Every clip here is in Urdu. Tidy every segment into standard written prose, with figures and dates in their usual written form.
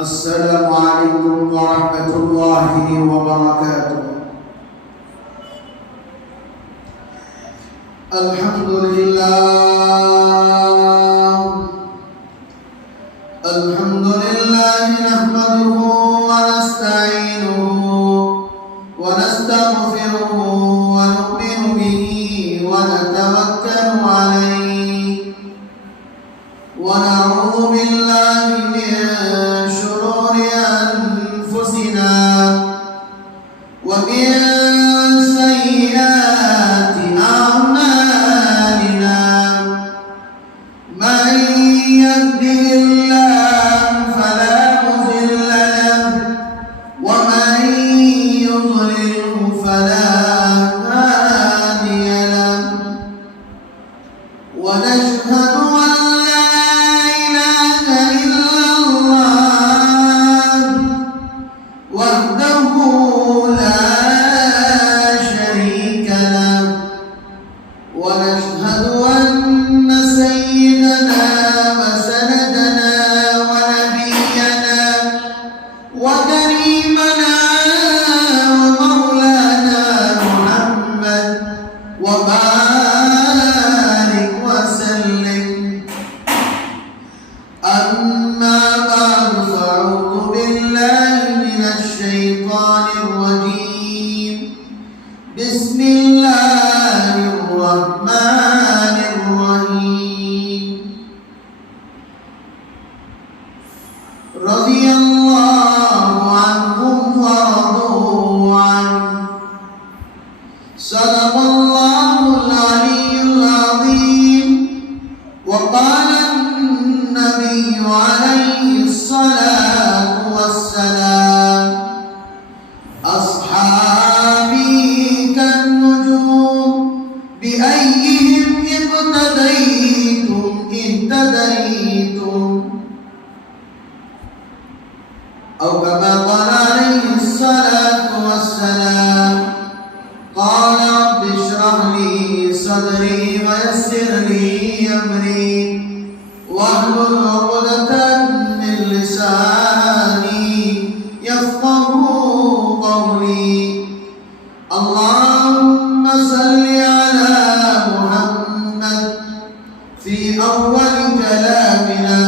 السلام عليكم ورحمة الله وبركاته. الحمد لله نحمده ونستعينه ونستغفره ونؤمن به ونتوكل عليه ونعوذ بالله من شرور أنفسنا ومن سيئات أعمالنا. من يهده الله فلا مضل له ومن يضلله فلا هادي له. ونشهد أن لا إله إلا الله وحده لا شريك له. ونشهد أن سيدنا وسندنا ونبينا وكريمنا ومولانا محمد وبارك وسلم. أما بعد فأعوذ بالله من الشيطان الرجيم. بسم الله الرحمن الرحيم. رضي الله عنهم ورضوا عنه. صدق الله العلي العظيم. وقال النبي عليه الصلاة والسلام: أصحابي كالنجوم بأيهم اقتديتم اهتديتم. أو كما قال عليه الصلاة والسلام. قال رب اشرح لي صدري ويسر لي أمري واحلل عقدة من لساني يفقهوا قولي. اللهم صل على محمد في أول كلامنا.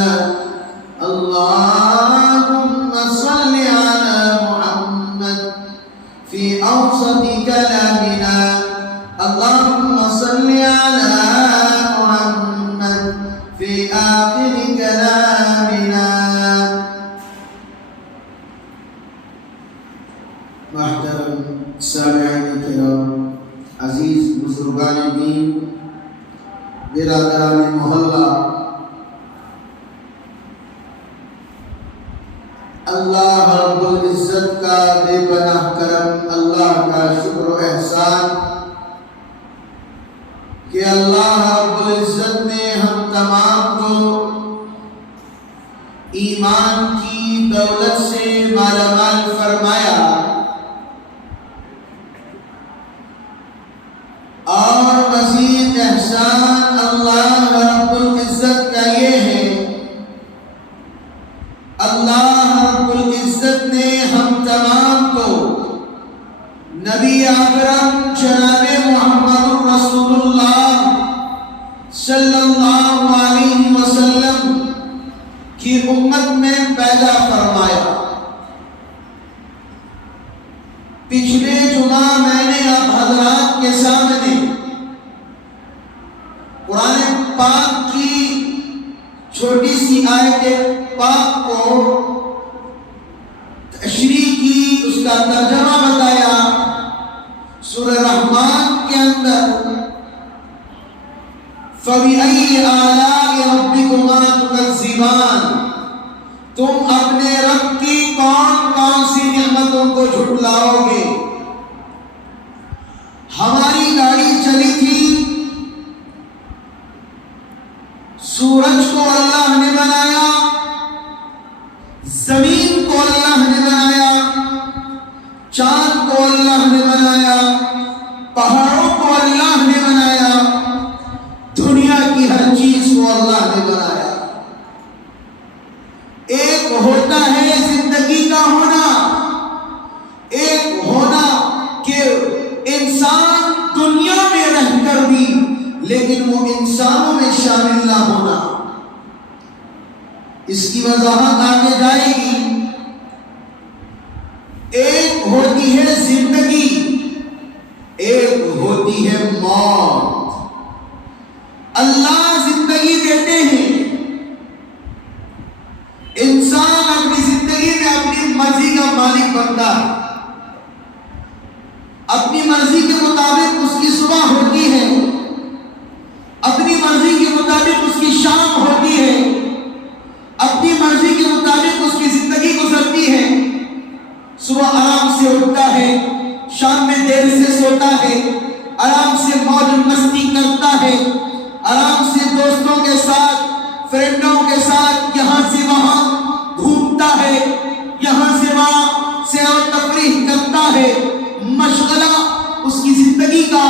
اللهم صل على محمد في أوسط كلامنا. اللهم صل على محمد في آخر كلامنا. محترم سامعین کرام، عزیز بزرگان دین، برادران محلہ، اللہ رب العزت کا بے پناہ کرم، اللہ کا شکر و احسان کہ اللہ رب العزت نے ہم تمام کو ایمان کی دولت سے مالا مال فرمایا، اور مزید احسان اللہ رب العزت کا یہ ہے، اللہ رب العزت نے ہم تمام کو نبی اکرم جناب محمد رسول اللہ صلی اللہ علیہ وسلم کی امت میں پیدا فرمایا۔ پچھلے جمعہ میں نے آپ حضرات کے سامنے قرآن پاک کی چھوٹی سی آیت پاک کو تشریح کی، اس کا ترجمہ بتایا۔ سورہ رحمان کے اندر فَبِأَيِّ آلَاءِ رَبِّكُمَا تُكَذِّبَانِ، تم اپنے رب کی کون کون سی نعمتوں کو جھٹلاؤ گے؟ ہماری گاڑی چلی تھی، سورج کو اللہ نے بنایا، زمین کو اللہ نے بنایا، چاند کو اللہ نے بنایا، پہاڑوں کو اللہ نے بنایا، دنیا کی ہر چیز کو اللہ نے بنایا۔ ایک ہوتا ہے لیکن وہ انسانوں میں شامل نہ ہونا۔ اس کی وضاحت آگے جائے گی۔ ایک ہوتی ہے زندگی، ایک ہوتی ہے موت۔ اللہ زندگی دیتے ہیں، انسان اپنی زندگی میں اپنی مرضی کا مالک بنتا ہے، اپنی مرضی کے مطابق اس کی صبح ہوتی ہے، اپنی مرضی کے مطابق اس کی شام ہوتی ہے، اپنی مرضی کے مطابق اس کی زندگی گزرتی ہے۔ صبح آرام سے اٹھتا ہے، شام میں دیر سے سوتا ہے، آرام سے موج مستی کرتا ہے، آرام سے دوستوں کے ساتھ، فرینڈوں کے ساتھ یہاں سے وہاں گھومتا ہے، یہاں سے وہاں سیر و تفریح کرتا ہے۔ مشغلہ اس کی زندگی کا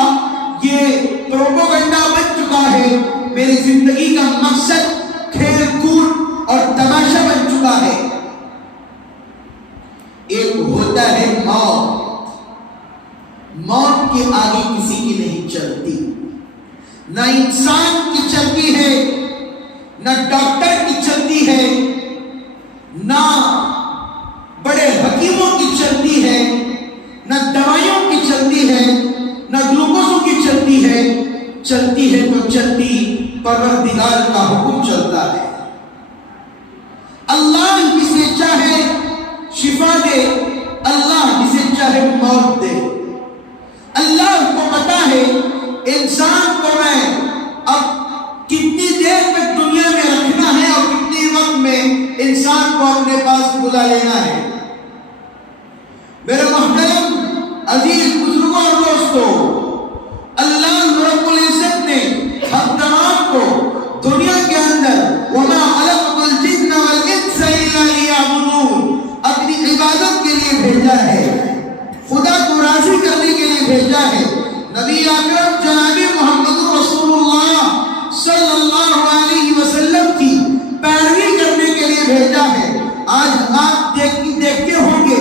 یہ پروپیگنڈا بن چکا ہے، میری زندگی کا مقصد کھیل کود اور تماشا بن چکا ہے۔ ایک ہوتا ہے موت، موت کے آگے کسی کی نہیں چلتی، نہ انسان کی چلتی ہے، نہ ڈاکٹر کی چلتی ہے، نہ بڑے حکیموں کی چلتی ہے، نہ دوائیوں کی چلتی ہے، نہ گلوکوزوں کی چلتی ہے۔ چلتی ہے تو چلتی پروردگار کا حکم چلتا ہے۔ اللہ جسے چاہے شفا دے، اللہ جسے چاہے موت دے۔ اللہ کو پتا ہے انسان کو میں اب کتنی دیر تک دنیا میں رکھنا ہے اور کتنے وقت میں انسان کو اپنے پاس بلا لینا ہے۔ میرے محترم عزیز بزرگوں اور دوستوں، اللہ رب العزت نے ہم تمام کو دنیا کے اندر وَمَا خَلَقْتُ الْجِنَّ وَالْإِنسَ إِلَّا لِيَعْبُدُونِ اپنی عبادت کے لیے بھیجا ہے، خدا کو راضی کرنے کے لیے بھیجا ہے۔ نبی اکرم جناب محمد رسول اللہ صلی اللہ علیہ وسلم کی پیروی کرنے کے لیے بھیجا ہے۔ آج آپ دیکھتے ہوں گے،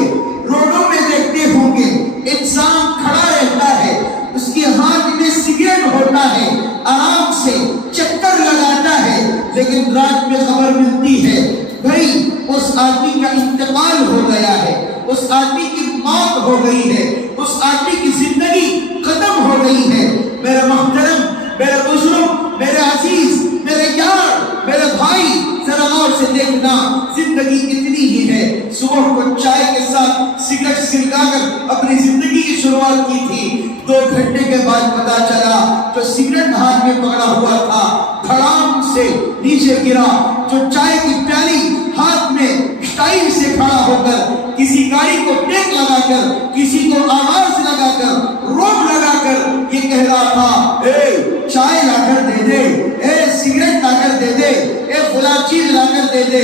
روڈوں میں دیکھتے ہوں گے، انسان کھڑا رہتا ہے، اس کے ہاتھ میں سگریٹ ہوتا ہے، آرام سے چکر لگاتا ہے، لیکن رات میں خبر ملتی ہے بھائی اس آدمی کا انتقال ہو گیا ہے، اس آدمی کی موت ہو گئی ہے، اس آدمی کی زندگی ختم ہو گئی ہے۔ میرے محترم، میرے بزرگ، میرے عزیز، میرے یار، میرے بھائی، ذرا غور سے دیکھنا، زندگی اتنی ہی ہے۔ صبح کو چائے کے ساتھ سگریٹ سلگا کر اپنی زندگی کی شروعات کی تھی، 2 گھنٹے کے بعد پتا چلا جو سگریٹ ہاتھ میں پکڑا ہوا تھا دھڑام سے نیچے گرا، جو چائے کی پیالی ہاتھ میں اسٹائل سے کھڑا ہو کر کسی گاڑی کو ٹیک لگا کر، کسی کو آواز لگا کر، روک لگا کر یہ کہہ رہا تھا، اے چائے لا کر دے دے، اے سگریٹ لا کر دے دے، اے فلاں چیز لا کر دے دے،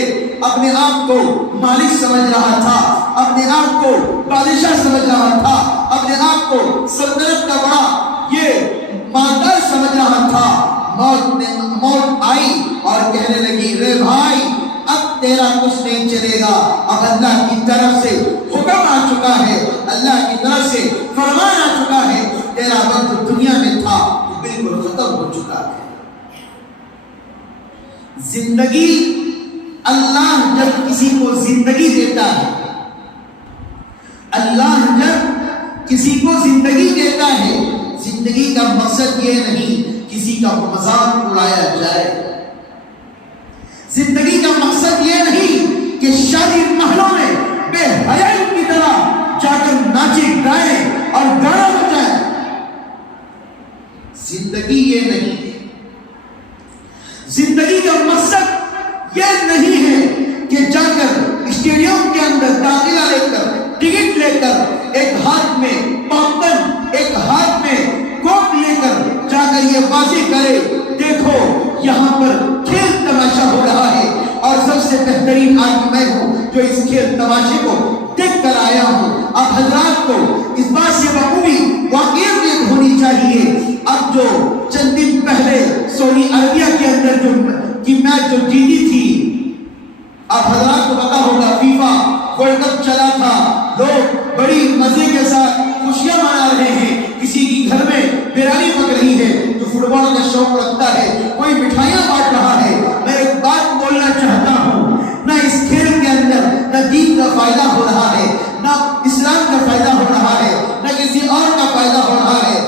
اپنے آپ کو مالک سمجھ رہا تھا، اپنے آپ کو بادشاہ سمجھ رہا تھا، اپنے آپ کو سلطنت کا بڑا یہ مالدار سمجھ رہا تھا۔ موت آئی اور کہنے لگی، رے بھائی اب تیرا کچھ نہیں چلے گا، اب اللہ کی طرف سے حکم آ چکا ہے، اللہ کی طرف سے فرمان آ چکا ہے، تیرا وقت دنیا میں تھا بالکل ختم ہو چکا ہے۔ زندگی، اللہ جب کسی کو زندگی دیتا ہے، اللہ جب کسی کو زندگی دیتا ہے، زندگی کا مقصد یہ نہیں کسی کا مذاق اڑایا جائے، زندگی کا مقصد یہ نہیں کہ شادی محلوں میں بے حیائی کی طرح جا کر ناچے گائیں اور گانا بجائیں۔ زندگی یہ نہیں، زندگی کا مقصد یہ نہیں ہے کہ جا کر اسٹیڈیم کے اندر داخلہ لے کر، ٹکٹ لے کر، ایک ہاتھ میں پاپکارن، ایک ہاتھ میں کوک لے کر جا کر یہ واضح کرے، دیکھو یہاں پر کھیل تماشا ہو رہا ہے اور سب سے بہترین آدمی میں ہوں جو اس کھیل تماشے کو دیکھ کر آیا ہوں۔ اب حضرات کو اس بات سے بخوبی واقعیت ہونی چاہیے۔ اب جو چند دن پہلے سعودی عربیہ کے اندر جو میچ جو جیتی تھی، اب حضرات کو پتا ہوگا فیفا ورلڈ کپ چلا تھا، لوگ بڑی مزے کے ساتھ خوشیاں منا رہے ہیں، کسی کی گھر میں بریانی پک رہی ہے، جو فٹ بال کا شوق کوئی مٹھائیاں بانٹ رہا ہے. میں ایک بات بولنا چاہتا ہوں، نہ اس کھیل کے اندر نہ دین کا فائدہ ہو رہا ہے، نہ اسلام کا فائدہ ہو رہا ہے، نہ کسی اور کا فائدہ ہو رہا ہے.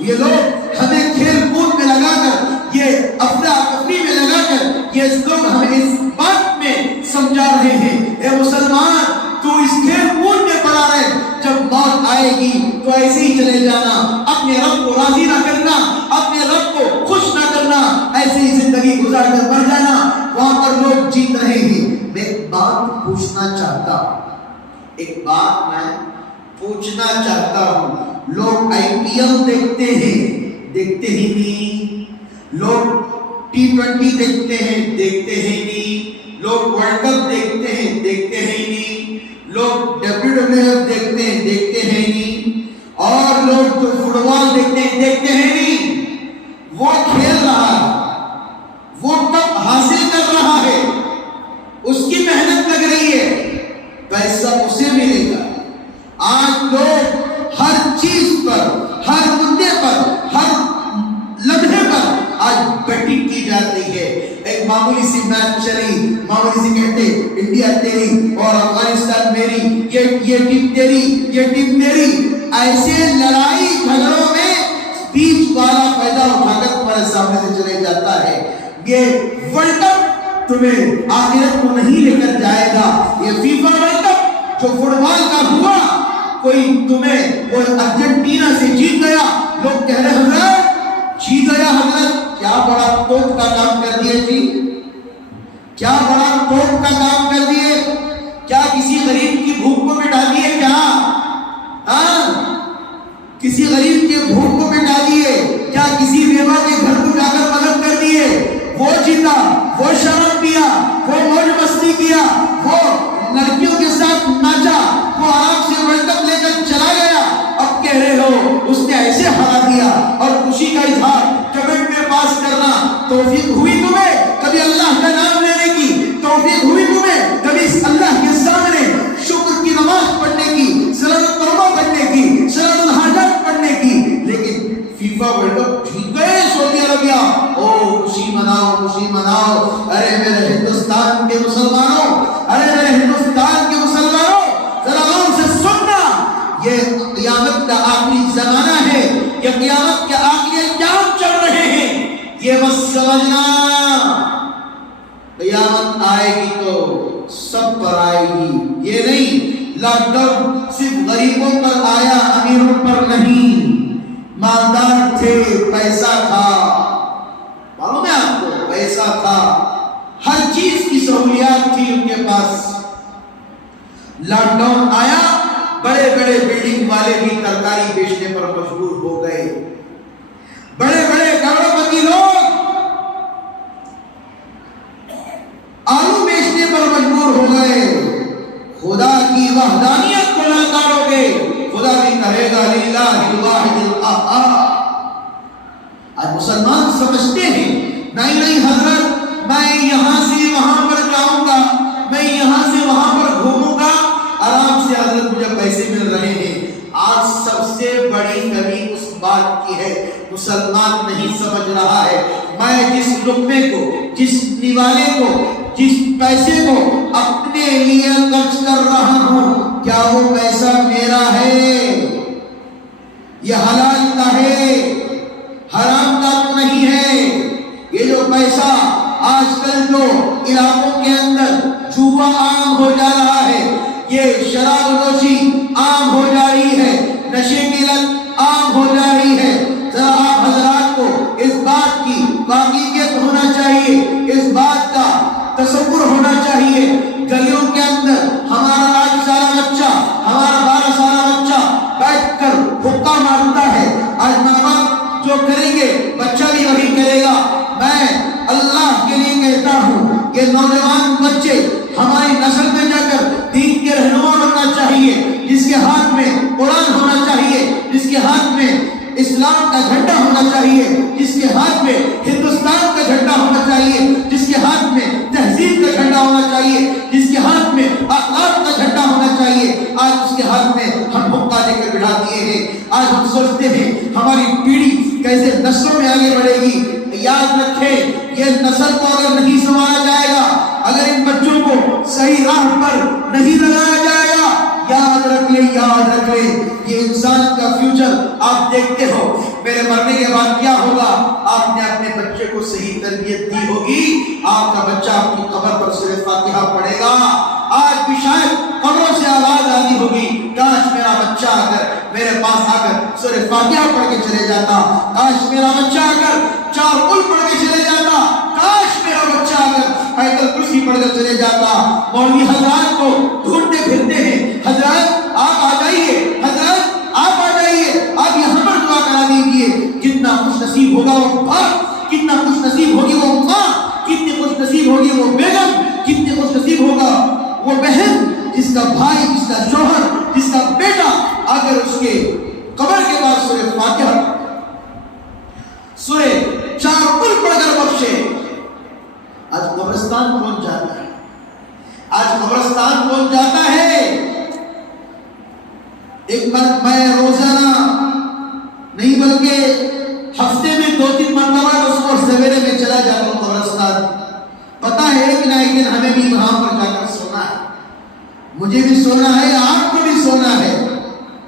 یہ لوگ ہمیں کھیل کود میں لگا کر، یہ افراتفری میں لگا کر، یہ لوگ ہمیں اس بات میں سمجھا رہے ہیں اے مسلمان تو اس کھیل کود میں پڑا رہے، جب موت آئے گی تو ایسے ہی چلے جانا، اپنے رب کو راضی نہ کرنا، اپنے رب کو خوش نہ کرنا، ایسے ہی زندگی گزار کر مر جانا. وہاں پر لوگ جیت رہے ہیں. میں ایک بات پوچھنا چاہتا ہوں، ایک بات میں پوچھنا چاہتا ہوں. لوگ IPL دیکھتے ہی نہیں، لوگ T20 دیکھتے ہی نہیں، لوگ ورلڈ کپ دیکھتے ہی نہیں، لوگ WWF دیکھتے ہی نہیں، اور لوگ جو فٹ بال دیکھتے ہی نہیں. وہ کھیل رہا ہے، وہ کپ حاصل کر رہا ہے، اس کی محنت لگ رہی ہے، پیسہ اسے ملے گا. آج لوگ ہر چیز پر، ہر مدے پر، ہر لمحے پر آج بیٹنگ کی جاتی ہے. ایک معمولی سی میچ چلی، معمولی سی کہتے انڈیا تیری اور افغانستان میری، یہ ٹیم تیری، یہ ٹیم میری. ایسے لڑائی جھگڑوں میں بیچ والا فائدہ اٹھا کر تمہارے سامنے سے چلے جاتا ہے. یہ ورلڈ کپ تمہیں آخرت کو نہیں لے کر جائے گا. یہ فیفا ورلڈ کپ جو فٹ بال کا ہوا، کوئی تمہیں وہ ارجنٹینا سے جیت گیا، لوگ کہہ رہے حضرت جیت گیا، حضرت کیا بڑا توپ کا کام کر دیے جی، کیا بڑا توپ کا کام کر دیے، کیا کسی غریب کی بھوک کو مٹا دیے، کیا کسی غریب کے بھوک کو مٹا دیے، کیا کسی بیوہ کے گھر کو جا کر مدد کر دیے. وہ جیتا، وہ شراب پیا، وہ موج مستی کیا، وہ لڑکیوں کے ساتھ ناچا، وہ آرام سے ورلڈ کپ لے کر چلا گیا. اب کہہ رہے ہو اس نے ایسے ہرا دیا، اور خوشی کا اظہار کمنٹ میں پاس کرنا. توفیق ہوئی تمہیں کبھی اللہ کا نام لینے کی؟ توفیق ہوئی تمہیں کبھی اللہ کے سامنے شکر کی نماز پڑھنے کی، صلاۃ التوبہ پڑھنے کی، صلاۃ الحاجات پڑھنے کی؟ لیکن فیفا ورلڈ کپ جیت گئے سعودی عربیہ، او خوشی مناؤ، خوشی مناؤ. ارے میرے ہندوستان کے مسلمانوں، ارے میرے ہندوستان کے مسلمانوں، ذرا غور سے سننا. یہ قیامت کا آخری زمانہ ہے، یہ قیامت کے آخری ایام چل رہے ہیں. یہ بس سمجھنا قیامت آئے گی تو سب پر آئے گی. یہ نہیں لاک ڈاؤن صرف غریبوں پر آیا، امیروں پر نہیں. مالدار تھے، پیسہ تھا، معلوم ہے آپ کو، پیسہ تھا، ہر چیز کی سہولیات تھی ان کے پاس. لاک ڈاؤن آیا، بڑے بڑے بلڈنگ والے بھی ترکاری بیچنے پر مجبور ہو گئے. بڑے بڑے کروڑ پتی لوگ آلو بیچنے پر مجبور ہو گئے. خدا کی وحدانیت کو للکارو گے، خدا بھی کہے گا للہ الواحد القہار. آج مسلمان سمجھتے ہیں نہیں حضرت میں یہاں سے وہاں پر جاؤں گا، میں یہاں سے وہاں پر گھوموں گا، آرام سے حضرت مجھے پیسے مل رہے ہیں. آج سب سے بڑی کمی اس بات کی ہے، مسلمان نہیں سمجھ رہا ہے میں جس لقمے کو، جس نوالے کو، جس پیسے کو اپنے لیے خرچ کر رہا ہوں، کیا وہ پیسہ میرا ہے؟ یہ حلال کا ہے، حرام کا تو نہیں ہے. یہ جو پیسہ آج کل جو علاقوں کے اندر جوا عام ہو جا رہا ہے، یہ شراب نوشی عام ہو جا رہی ہے، نشے کی لت عام ہو جا رہی ہے. ذرا آپ حضرات کو اس بات کی واقعیت ہونا چاہیے، اس بات کا تصور ہونا چاہیے. گلیوں کے اندر ہمارا 8 سالہ بچہ، ہمارا 12 سالہ بچہ بیٹھ کر حقہ مارتا ہے. آج ماں باپ جو کریں گے بچہ بھی وہی کرے گا. میں اللہ کے لیے کہتا ہوں یہ نوجوان بچے ہماری نسل میں جا کر دین کے رہنما بننا چاہیے، جس کے ہاتھ میں قرآن ہونا چاہیے، جس کے ہاتھ میں اسلام کا جھنڈا ہونا چاہیے، جس کے ہاتھ میں ہندوستان کا جھنڈا ہونا چاہیے، جس کے ہاتھ میں تہذیب کا جھنڈا ہونا چاہیے، جس کے ہاتھ میں اخلاق کا جھنڈا ہونا چاہیے. آج اس کے ہاتھ میں ہم حقہ لے کر بٹھا دیے ہیں. آج ہم سوچتے ہیں ہماری پیڑھی کیسے نسلوں میں آگے بڑھے گی. یاد رکھیں یہ نسل کو اگر نہیں سنبھالا جائے گا، اگر ان بچوں کو صحیح راہ پر نہیں لگایا جائے گا، یاد رکھ لیں یہ انسان کا فیوچر آپ دیکھتے ہو میرے مرنے کے بعد کیا ہوگا۔ آپ نے اپنے بچے کو صحیح تربیت دی ہوگی، آپ کا بچہ آپ کی قبر پر سورہ فاتحہ پڑھے گا۔ آج بھی شاید قبروں سے آواز آتی ہوگی، کاش میرا بچہ اگر میرے پاس آ کر سورہ فاتحہ پڑھ کے چلے جاتا، کاش میرا بچہ اگر 4 قل پڑھ کے چلے جاتا، کاش میرا بچہ اگر آیت الکرسی پڑھ کر چلے جاتا۔ مولوی حضرات کو ڈھونڈتے پھرتے ہیں، حضرات آپ آ جائیے، حضرات آپ آ جائیے، آپ یہاں پر دعا کرا دیجیے۔ کتنا خوش نصیب ہوگا وہ باپ، کتنا خوش نصیب ہوگی وہ ماں، کتنی خوش نصیب ہوگی وہ بیگم، کتنی خوش نصیب ہوگا وہ بہن جس کا بھائی، جس کا شوہر، جس کا بیٹا اگر اس کے قبر کے بعد سورہ فاتحہ، سورہ 4 قل پڑھ کر بخشے۔ آج قبرستان پہنچ جاتا ہے، آج قبرستان پہنچ جاتا ہے۔ ایک مرد میں روزانہ نہیں بلکہ ہفتے میں 2-3 مرتبہ اس کو سویرے میں چلا جاتا ہوں قبرستان۔ پتا ہے ایک نہ ایک دن ہمیں بھی وہاں پر جا کر سونا ہے، مجھے بھی سونا ہے، آپ کو بھی سونا ہے۔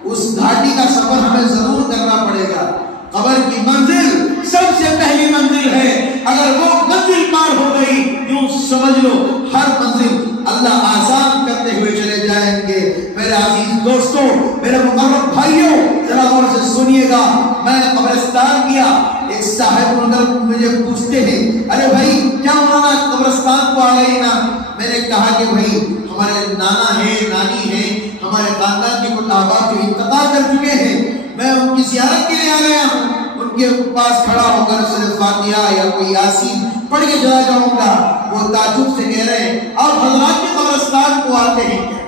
اس گھاٹی کا سفر ہمیں ضرور کرنا پڑے گا۔ قبر کی منزل سب سے پہلی منزل ہے، اگر وہ منزل پار ہو گئی یوں سمجھ لو ہر منزل اللہ آسان کرتے ہوئے چلے جائیں گے۔ میرے عزیز دوستوں، میرے مقرب بھائیوں، ذرا غور سے سنیے گا۔ میں قبرستان گیا، ایک صاحب مجھے پوچھتے ہیں، ارے بھائی کیا مولانا قبرستان کو آ گئی نا؟ میں نے کہا کہ بھائی ہمارے نانا ہیں، نانی ہیں، ہمارے خاندان کے کچھ آباد جو انتقال کر چکے ہیں، میں ان کی زیارت کے لیے آ گیا ہوں، ان کے پاس کھڑا ہو کر سورہ فاتحہ یا کوئی یاسین پڑھ کے چلا جاؤں گا۔ وہ تعجب سے کہہ رہے ہیں آپ حضرات کے قبرستان کو آتے ہیں کیا؟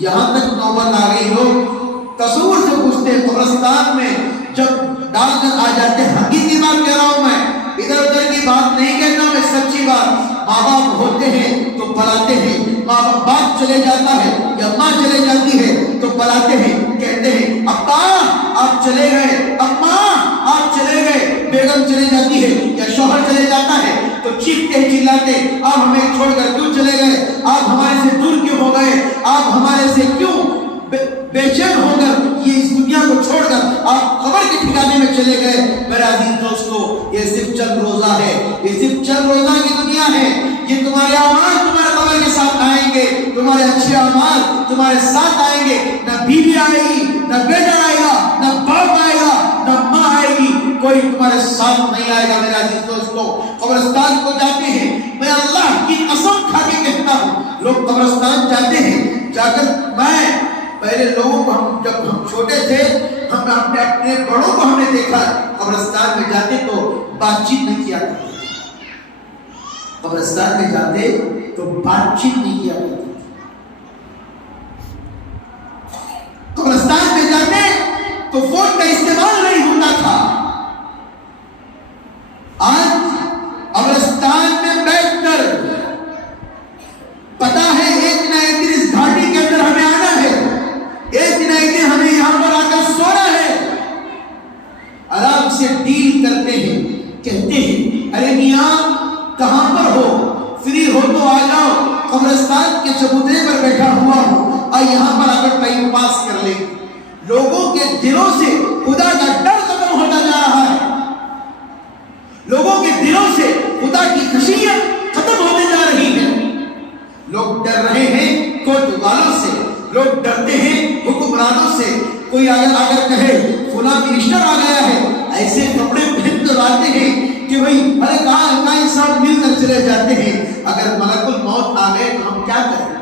یہاں تک نوبت آ گئی، لوگ تصور سے پوچھتے ہیں قبرستان میں جب ڈال کر آ جاتے ہیں۔ حقیقی بات کہہ رہا ہوں میں، ادھر ادھر کی بات نہیں کہتا میں، سچی بات۔ ماں باپ ہوتے ہیں تو پلاتے ہیں، ماں باپ چلے جاتا ہے یا ماں چلے جاتی ہے تو پلاتے ہیں، کہتے ہیں ابا آپ چلے گئے، اماں آپ چلے گئے، بیگم چلے جاتی ہے یا شوہر چلے جاتا ہے تو چیختے چلاتے آپ ہمیں چھوڑ کر کیوں چلے گئے، آپ ہمارے سے دور کیوں ہو گئے، آپ ہمارے سے کیوں بے چین ہو کر یہ اس دنیا کو چھوڑ کر آپ قبر کے ٹھکانے میں چلے گئے۔ میرے عزیز دوستو، یہ صرف چند روزہ ہے، یہ صرف چند روزہ کی دنیا ہے۔ یہ تمہارے اعمال تمہارے قبر کے ساتھ آئیں گے، تمہارے اچھے اعمال تمہارے ساتھ آئیں گے۔ نہ بیوی آئے گی، نہ بیٹا آئے گا، نہ باپ آئے گا، نہ ماں آئے گی، کوئی تمہارے ساتھ نہیں آئے گا۔ میرے عزیز دوستو، قبرستان کو جاتے ہیں، میں اللہ کی قسم کھا کے کہتا ہوں، لوگ قبرستان جاتے ہیں، جا کر میں پہلے لوگوں کو جب ہم چھوٹے تھے، ہم اپنے بڑوں کو ہم نے دیکھا قبرستان میں جاتے تو بات چیت نہیں کیا کرتے، قبرستان میں جاتے تو بات چیت نہیں کیا کرتے، قبرستان میں جاتے تو فون کا استعمال نہیں ہوتا تھا۔ آج قبرستان میں بیٹھ کر پتا ہے ایک نہ ایک دن اس گھاٹی کے اندر ہمیں آنا ہے، ایک دن ایک دن ہمیں یہاں پر آ کر سونا ہے۔ آرام سے ڈیل کرتے ہیں، کہتے ہیں ارے میاں کہاں پر ہو، فری ہو تو آ جاؤ، قبرستان کے چبوترے پر بیٹھا ہوا ہوں اور یہاں پر آ کر ٹائم پاس کر لیں۔ لوگوں کے دلوں سے خدا کا ڈر ختم ہوتا جا رہا ہے، لوگوں کے دلوں سے خدا کی خشیت ختم ہوتے جا رہی ہے۔ لوگ ڈر رہے ہیں کوٹ والوں سے، لوگ ڈرتے ہیں حکمرانوں سے۔ کوئی اگر آ کر کہے فلاں منسٹر آ گیا ہے، ایسے کپڑے پہن کر آتے ہیں کہ بھائی ارے کہاں کا انسان مل کر چلے جاتے ہیں۔ اگر ملک الموت آ گئے تو ہم کیا کریں؟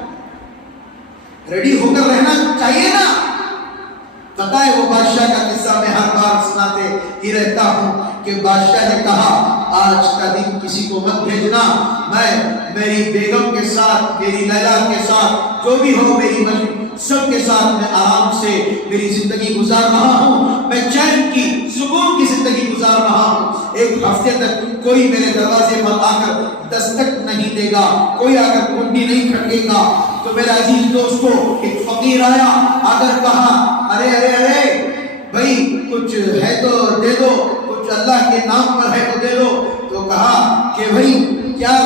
ریڈی ہو کر رہنا چاہیے نا۔ پتا ہے وہ بادشاہ کا قصہ میں ہر بار سناتے ہی رہتا ہوں کہ بادشاہ نے کہا آج کا دن کسی کو مت بھیجنا، میں میری بیگم کے ساتھ، میری لیلا کے ساتھ، جو بھی ہو میری سب کے ساتھ میں آرام سے میری زندگی گزار رہا ہوں، میں چین کی سکون کی زندگی گزار رہا ہوں۔ ایک ہفتے تک کوئی میرے دروازے پر آ کر دستک نہیں دے گا، کوئی آ کر کنڈی نہیں کھٹکے گا۔ تو میرے عزیز دوستو، ایک فقیر آیا، آ کر کہا ارے ارے ارے بھائی کچھ ہے تو دے دو، کچھ جو اللہ کے نام پر ہے وہ دے دو. تو کہا کہ بھائی کیا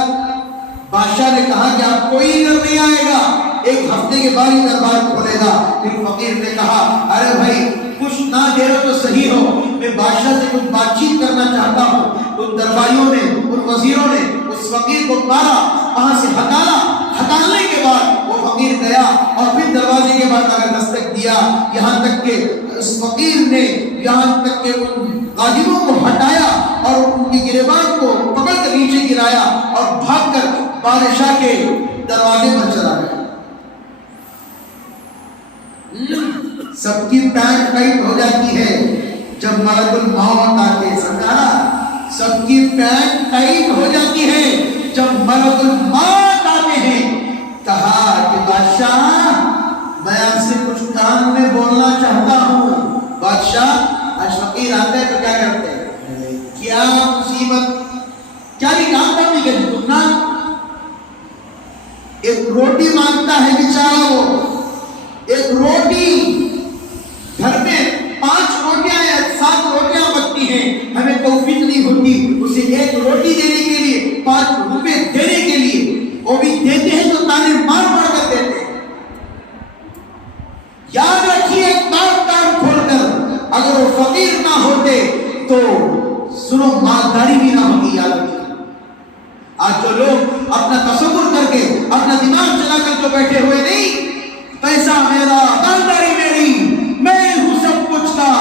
بادشاہ نے کہا کہ آپ کوئی ادھر نہیں آئے گا, ایک ہفتے کے بعد ہی دربار کھولے گا. پھر فقیر نے کہا ارے بھائی کچھ نہ دے رہے تو صحیح ہو, میں بادشاہ سے کچھ بات چیت کرنا چاہتا ہوں. ان درباریوں نے, ان وزیروں نے اس فقیر کو مارا, وہاں سے ہٹالا. ہٹالنے کے بعد وہ فقیر گیا اور پھر دروازے کے بعد اگر دستک دیا, یہاں تک کہ اس فقیر نے یہاں تک کہ ان غازیوں کو ہٹایا اور ان کی گریبان کو پکڑ کر نیچے گرایا اور بھاگ کر بادشاہ کے دروازے پر چلا گیا. سب کی پینٹ ٹائٹ ہو جاتی ہے جب ملک الموت آتے, سمجھا, سب کی پینٹ ٹائٹ ہو جاتی ہے جب ملک الموت آتے ہیں. کہا کہ بادشاہ میں آپ سے کچھ کام میں بولنا چاہتا ہوں. بادشاہ آج فقیر آتے ہیں تو کیا کرتے ہیں, کیا مصیبت, کیا بھی کام نہیں کرتے تم نا, ایک روٹی مانگتا ہے بیچارہ, وہ ایک روٹی, گھر میں 5 روٹیاں یا 7 روٹیاں بنتی ہیں, ہمیں توفیق نہیں ہوتی اسے ایک روٹی دینے کے لیے 5 روپے دینے کے لیے. وہ بھی دیتے ہیں تو تانے مار مار کر دیتے ہیں. یاد رکھیے ایک بات کان کھول کر, اگر وہ فقیر نہ ہوتے تو سنو مالداری بھی نہ ہوگی. یاد رکھیے آج جو لوگ اپنا تصور کر کے اپنا دماغ چلا کر جو بیٹھے ہوئے, نہیں پیسہ میرا, مالداری میری, میں ہوں سب کچھ کا,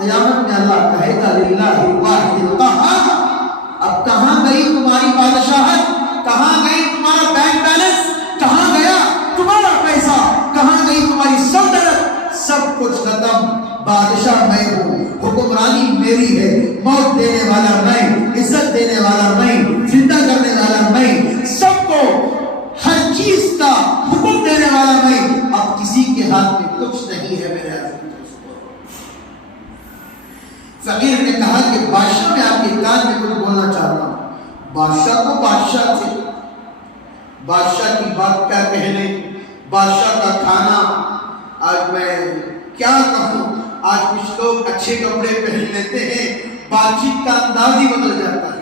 قیامت میں اللہ کہے گا للہ الواحد القہار. اب کہاں گئی تمہاری بادشاہت, کہاں گئی تمہارا بینک بیلنس, کہاں گیا تمہارا پیسہ, کہاں گئی تمہاری سلطنت, سب کچھ ختم. بادشاہ میں ہوں, حکمرانی میری ہے, موت دینے والا میں, عزت دینے والا میں, زندہ کرنے والا میں, سب کو ہر چیز کا حکم دینے والا میں. اب کسی کے ہاتھ میں کچھ نہیں ہے میرے عزیز. فقیر نے کہا کہ بادشاہ میں آپ کے کان میں کچھ بولنا چاہتا ہوں. بادشاہ کو بادشاہ تھے, بادشاہ کی بات کیا کہنے, بادشاہ کا کھانا, آج میں کیا کہوں, آج کچھ لوگ اچھے کپڑے پہن لیتے ہیں, بات چیت کا انداز ہی بدل جاتا ہے,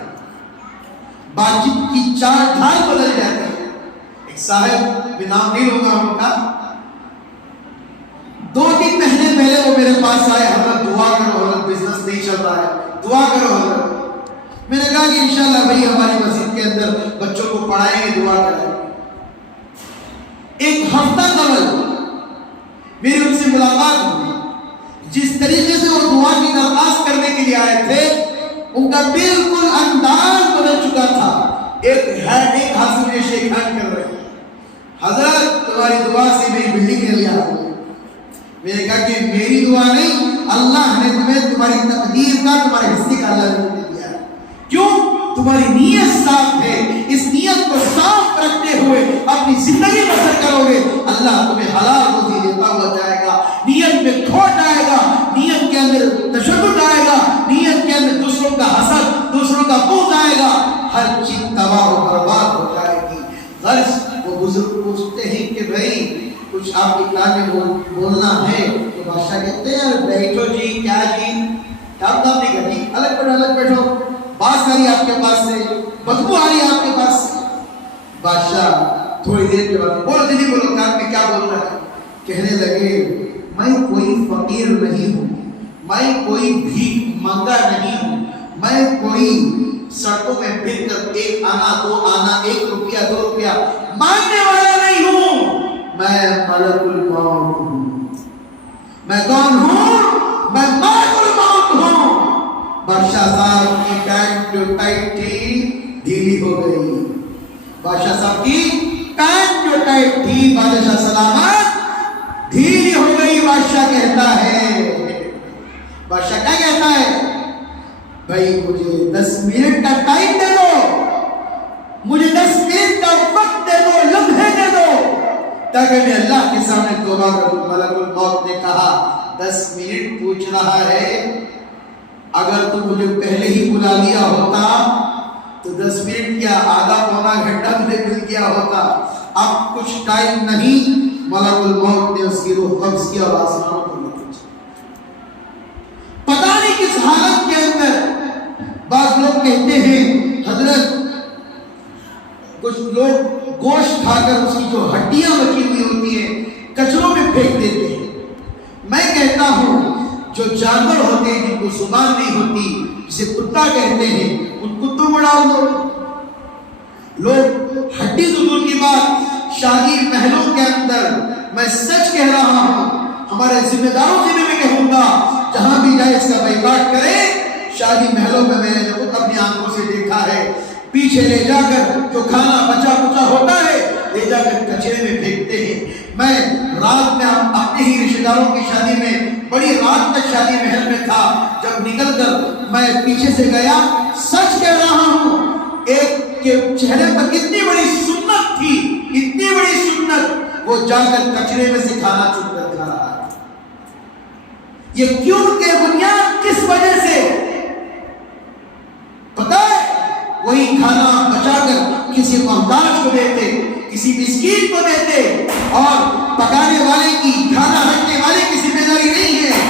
بات چیت کی چال ڈھال بدل جاتی ہے. ایک صاحب نام نہیں لوں گا ان کا, 2-3 مہینے پہلے وہ میرے پاس آئے, حضرت دعا کرو, حضرت بزنس نہیں چل رہا ہے, دعا کرو حضرت. میں نے کہا کہ انشاءاللہ بھائی ہماری مسجد کے اندر بچوں کو پڑھائیں گے, دعا کریں. ایک ہفتہ قبل میری ان سے ملاقات ہوئی. جس طریقے سے وہ دعا کی درخواست کرنے کے لیے آئے تھے, ان کا بالکل انداز بدل چکا تھا. ایک ہاتھ سے مجھے شیک ہینڈ کر رہے ہیں, حضرت تمہاری دعا سے میری بلڈنگ کے لیے آ گئی. میں نے کہا کہ میری دعا نہیں, اللہ نے تمہیں تمہاری تقدیر کا, تمہارے حصے کا اللہ نے دیا ہے. کیوں؟ تمہاری نیت صاف ہے. اس نیت کو صاف رکھتے ہوئے اپنی زندگی بسر کرو گے, اللہ تمہیں حلال روزی دیتا ہوا جائے گا. نیت میں کھوٹ آئے گا, نیت کے اندر تشدد آئے گا, نیت کے اندر دوسروں کا حسد, دوسروں کا بغض آئے گا, ہر چیز تباہ و برباد ہو جائے گی. غرض وہ بزرگ پوچھتے ہیں کہ بھائی کچھ آپ کے کان میں بولنا ہے, تو بادشاہ کہتے ہیں بیٹھو جی, کیا جی, کام نہیں کرنی, الگ بیٹھو, بات آ رہی آپ کے پاس سے, بدبو آ رہی ہے آپ کے پاس سے. بادشاہ تھوڑی دیر کے بعد بولو جی, بولو کان میں کیا بول رہا ہے. کہنے لگے میں کوئی فقیر نہیں ہوں, میں کوئی بھیک مانگا نہیں ہوں, میں کوئی سڑکوں میں پھر کر 1 آنا 2 آنا 1 روپیہ 2 روپیہ مانگنے والا نہیں ہوں. میں ملک الموت ہوں. میں کون ہوں؟ میں ملک الموت ہوں. بادشاہ صاحب کی پینٹ جو ٹائٹ تھی ڈھیلی ہو گئی. بادشاہ صاحب کی پینٹ جو ٹائٹ تھی, بادشاہ سلامت, ڈھیلی ہو گئی. بادشاہ کہتا ہے, بادشاہ کیا کہتا ہے, بھائی مجھے 10 منٹ کا ٹائم دے دو, مجھے 10 منٹ کا وقت دے دو, لمحے دے دو, تاکہ میں اللہ کے سامنے توبہ کروں. ملک الموت نے کہا 10 منٹ پوچھ رہا ہے, اگر تو مجھے پہلے ہی بلا لیا ہوتا تو 10 منٹ کیا آدھا پونا گھنٹہ تجھے مل گیا ہوتا. اب کچھ ٹائم نہیں. ملک الموت نے اس کی روح قبض کی اور آسمانوں کو لے گیا. پتہ نہیں کس حالت کے اندر بعض لوگ کہتے ہیں حضرت کچھ لوگ گوشت کھا کر اس کی جو ہڈیاں بچی ہوئی ہوتی ہیں کچروں میں پھینک دیتے ہیں. میں کہتا ہوں جو جانور ہوتے ہیں جن کو زبان نہیں ہوتی جسے کتا کہتے ہیں ان کتوں کو ڈال دو. لوگ ہڈی تو دور کی بات شادی محلوں کے اندر میں سچ کہہ رہا ہوں ہمارے ذمہ داروں سے بھی میں کہوں گا جہاں بھی جائے اس کا بائیکاٹ کریں. شادی محلوں میں میں نے خود اپنی آنکھوں سے دیکھا ہے پیچھے لے جا کر جو کھانا بچا کچا ہوتا ہے لے جا کر کچرے میں پھینکتے ہیں. میں رات میں اپنے ہی رشتہ داروں کی شادی میں بڑی رات تک شادی محل میں تھا. جب نکل کر میں پیچھے سے گیا سچ کہہ رہا ہوں ایک کے چہرے پر اتنی بڑی سنت تھی اتنی بڑی سنت وہ جا کر کچرے میں سے کھانا چن کر کھا رہا ہے. یہ کیوں کہ بنیاد کس وجہ سے پتہ ہے وہی کھانا بچا کر کسی محتاج کو دیتے کسی مسکین کو دیتے اور پکانے والے کی کھانا رکھنے والے کی ذمہ داری نہیں ہے.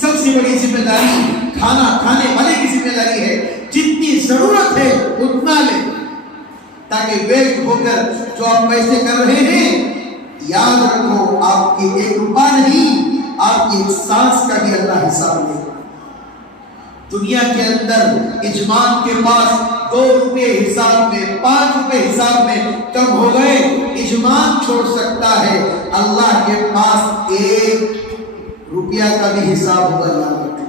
سب سے بڑی ذمہ داری کھانا کھانے والے کی ذمہ داری ہے. جتنی ضرورت ہے اتنا لے تاکہ ویسٹ ہو کر جو آپ پیسے کر رہے ہیں یاد رکھو آپ کی 1 روپیہ نہیں آپ کی ایک سانس کا بھی اللہ حساب لے. دنیا کے اندر اجمان کے پاس 2 روپے حساب میں 5 روپے حساب میں کم ہو گئے اجمان چھوڑ سکتا ہے. اللہ کے پاس 1 روپیہ کا بھی حساب ہوگا. یاد رکھیں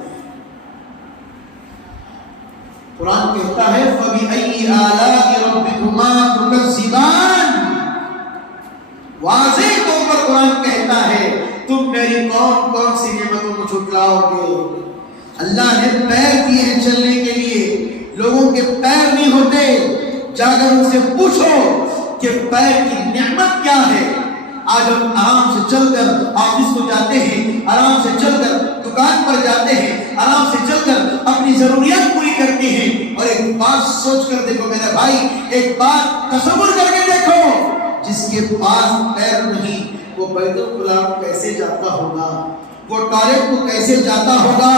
قرآن کہتا ہے فَبِأَيِّ آلَاءِ رَبِّكُمَا تُكَذِّبَانِ. واضح طور پر قرآن کہتا ہے تم میری کون کون سی نعمتوں کو جھٹلاؤ گے. اللہ نے پیر دیے ہیں چلنے کے لیے لوگوں کے پیر نہیں ہوتے. جا کر ان سے پوچھو کہ پیر کی نعمت کیا ہے. آج ہم آرام سے چل کر آفس کو جاتے ہیں آرام سے چل کر دکان پر جاتے ہیں آرام سے چل کر اپنی ضروریات پوری کرتے ہیں. اور ایک بات سوچ کر دیکھو میرے بھائی ایک بات تصور کر کے دیکھو جس کے پاس پیر نہیں وہ بیت الخلا کیسے جاتا ہوگا وہ ٹوائلٹ کو کیسے جاتا ہوگا.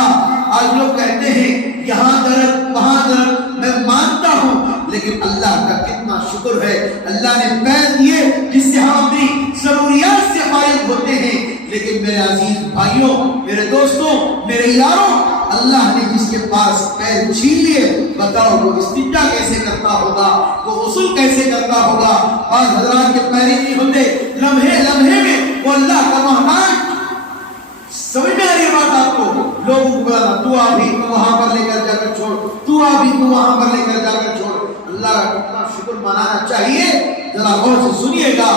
آج لوگ کہتے ہیں یہاں درد وہاں درد میں مانتا ہوں لیکن اللہ کا کتنا شکر ہے اللہ نے پیر دیے جس سے ہم اپنی ضروریات سے فارغ ہوتے ہیں. لیکن میرے عزیز بھائیوں میرے دوستوں میرے یاروں اللہ نے جس کے پاس پیر چھین لیے بتاؤ وہ استنجا کیسے کرتا ہوگا وہ غسل کیسے کرتا ہوگا. بعض حضرات کے پیر نہیں ہوتے لمحے لمحے میں وہ اللہ کا محتاج. سمجھ میں آ رہی ہے بات آپ کو. لوگوں کو بولا تو ابھی تو وہاں پر لے کر جا کر چھوڑ تو ابھی تو وہاں پر لے کر جا کر چھوڑ. اللہ کا کتنا شکر منانا چاہیے. ذرا غور سے سنیے گا.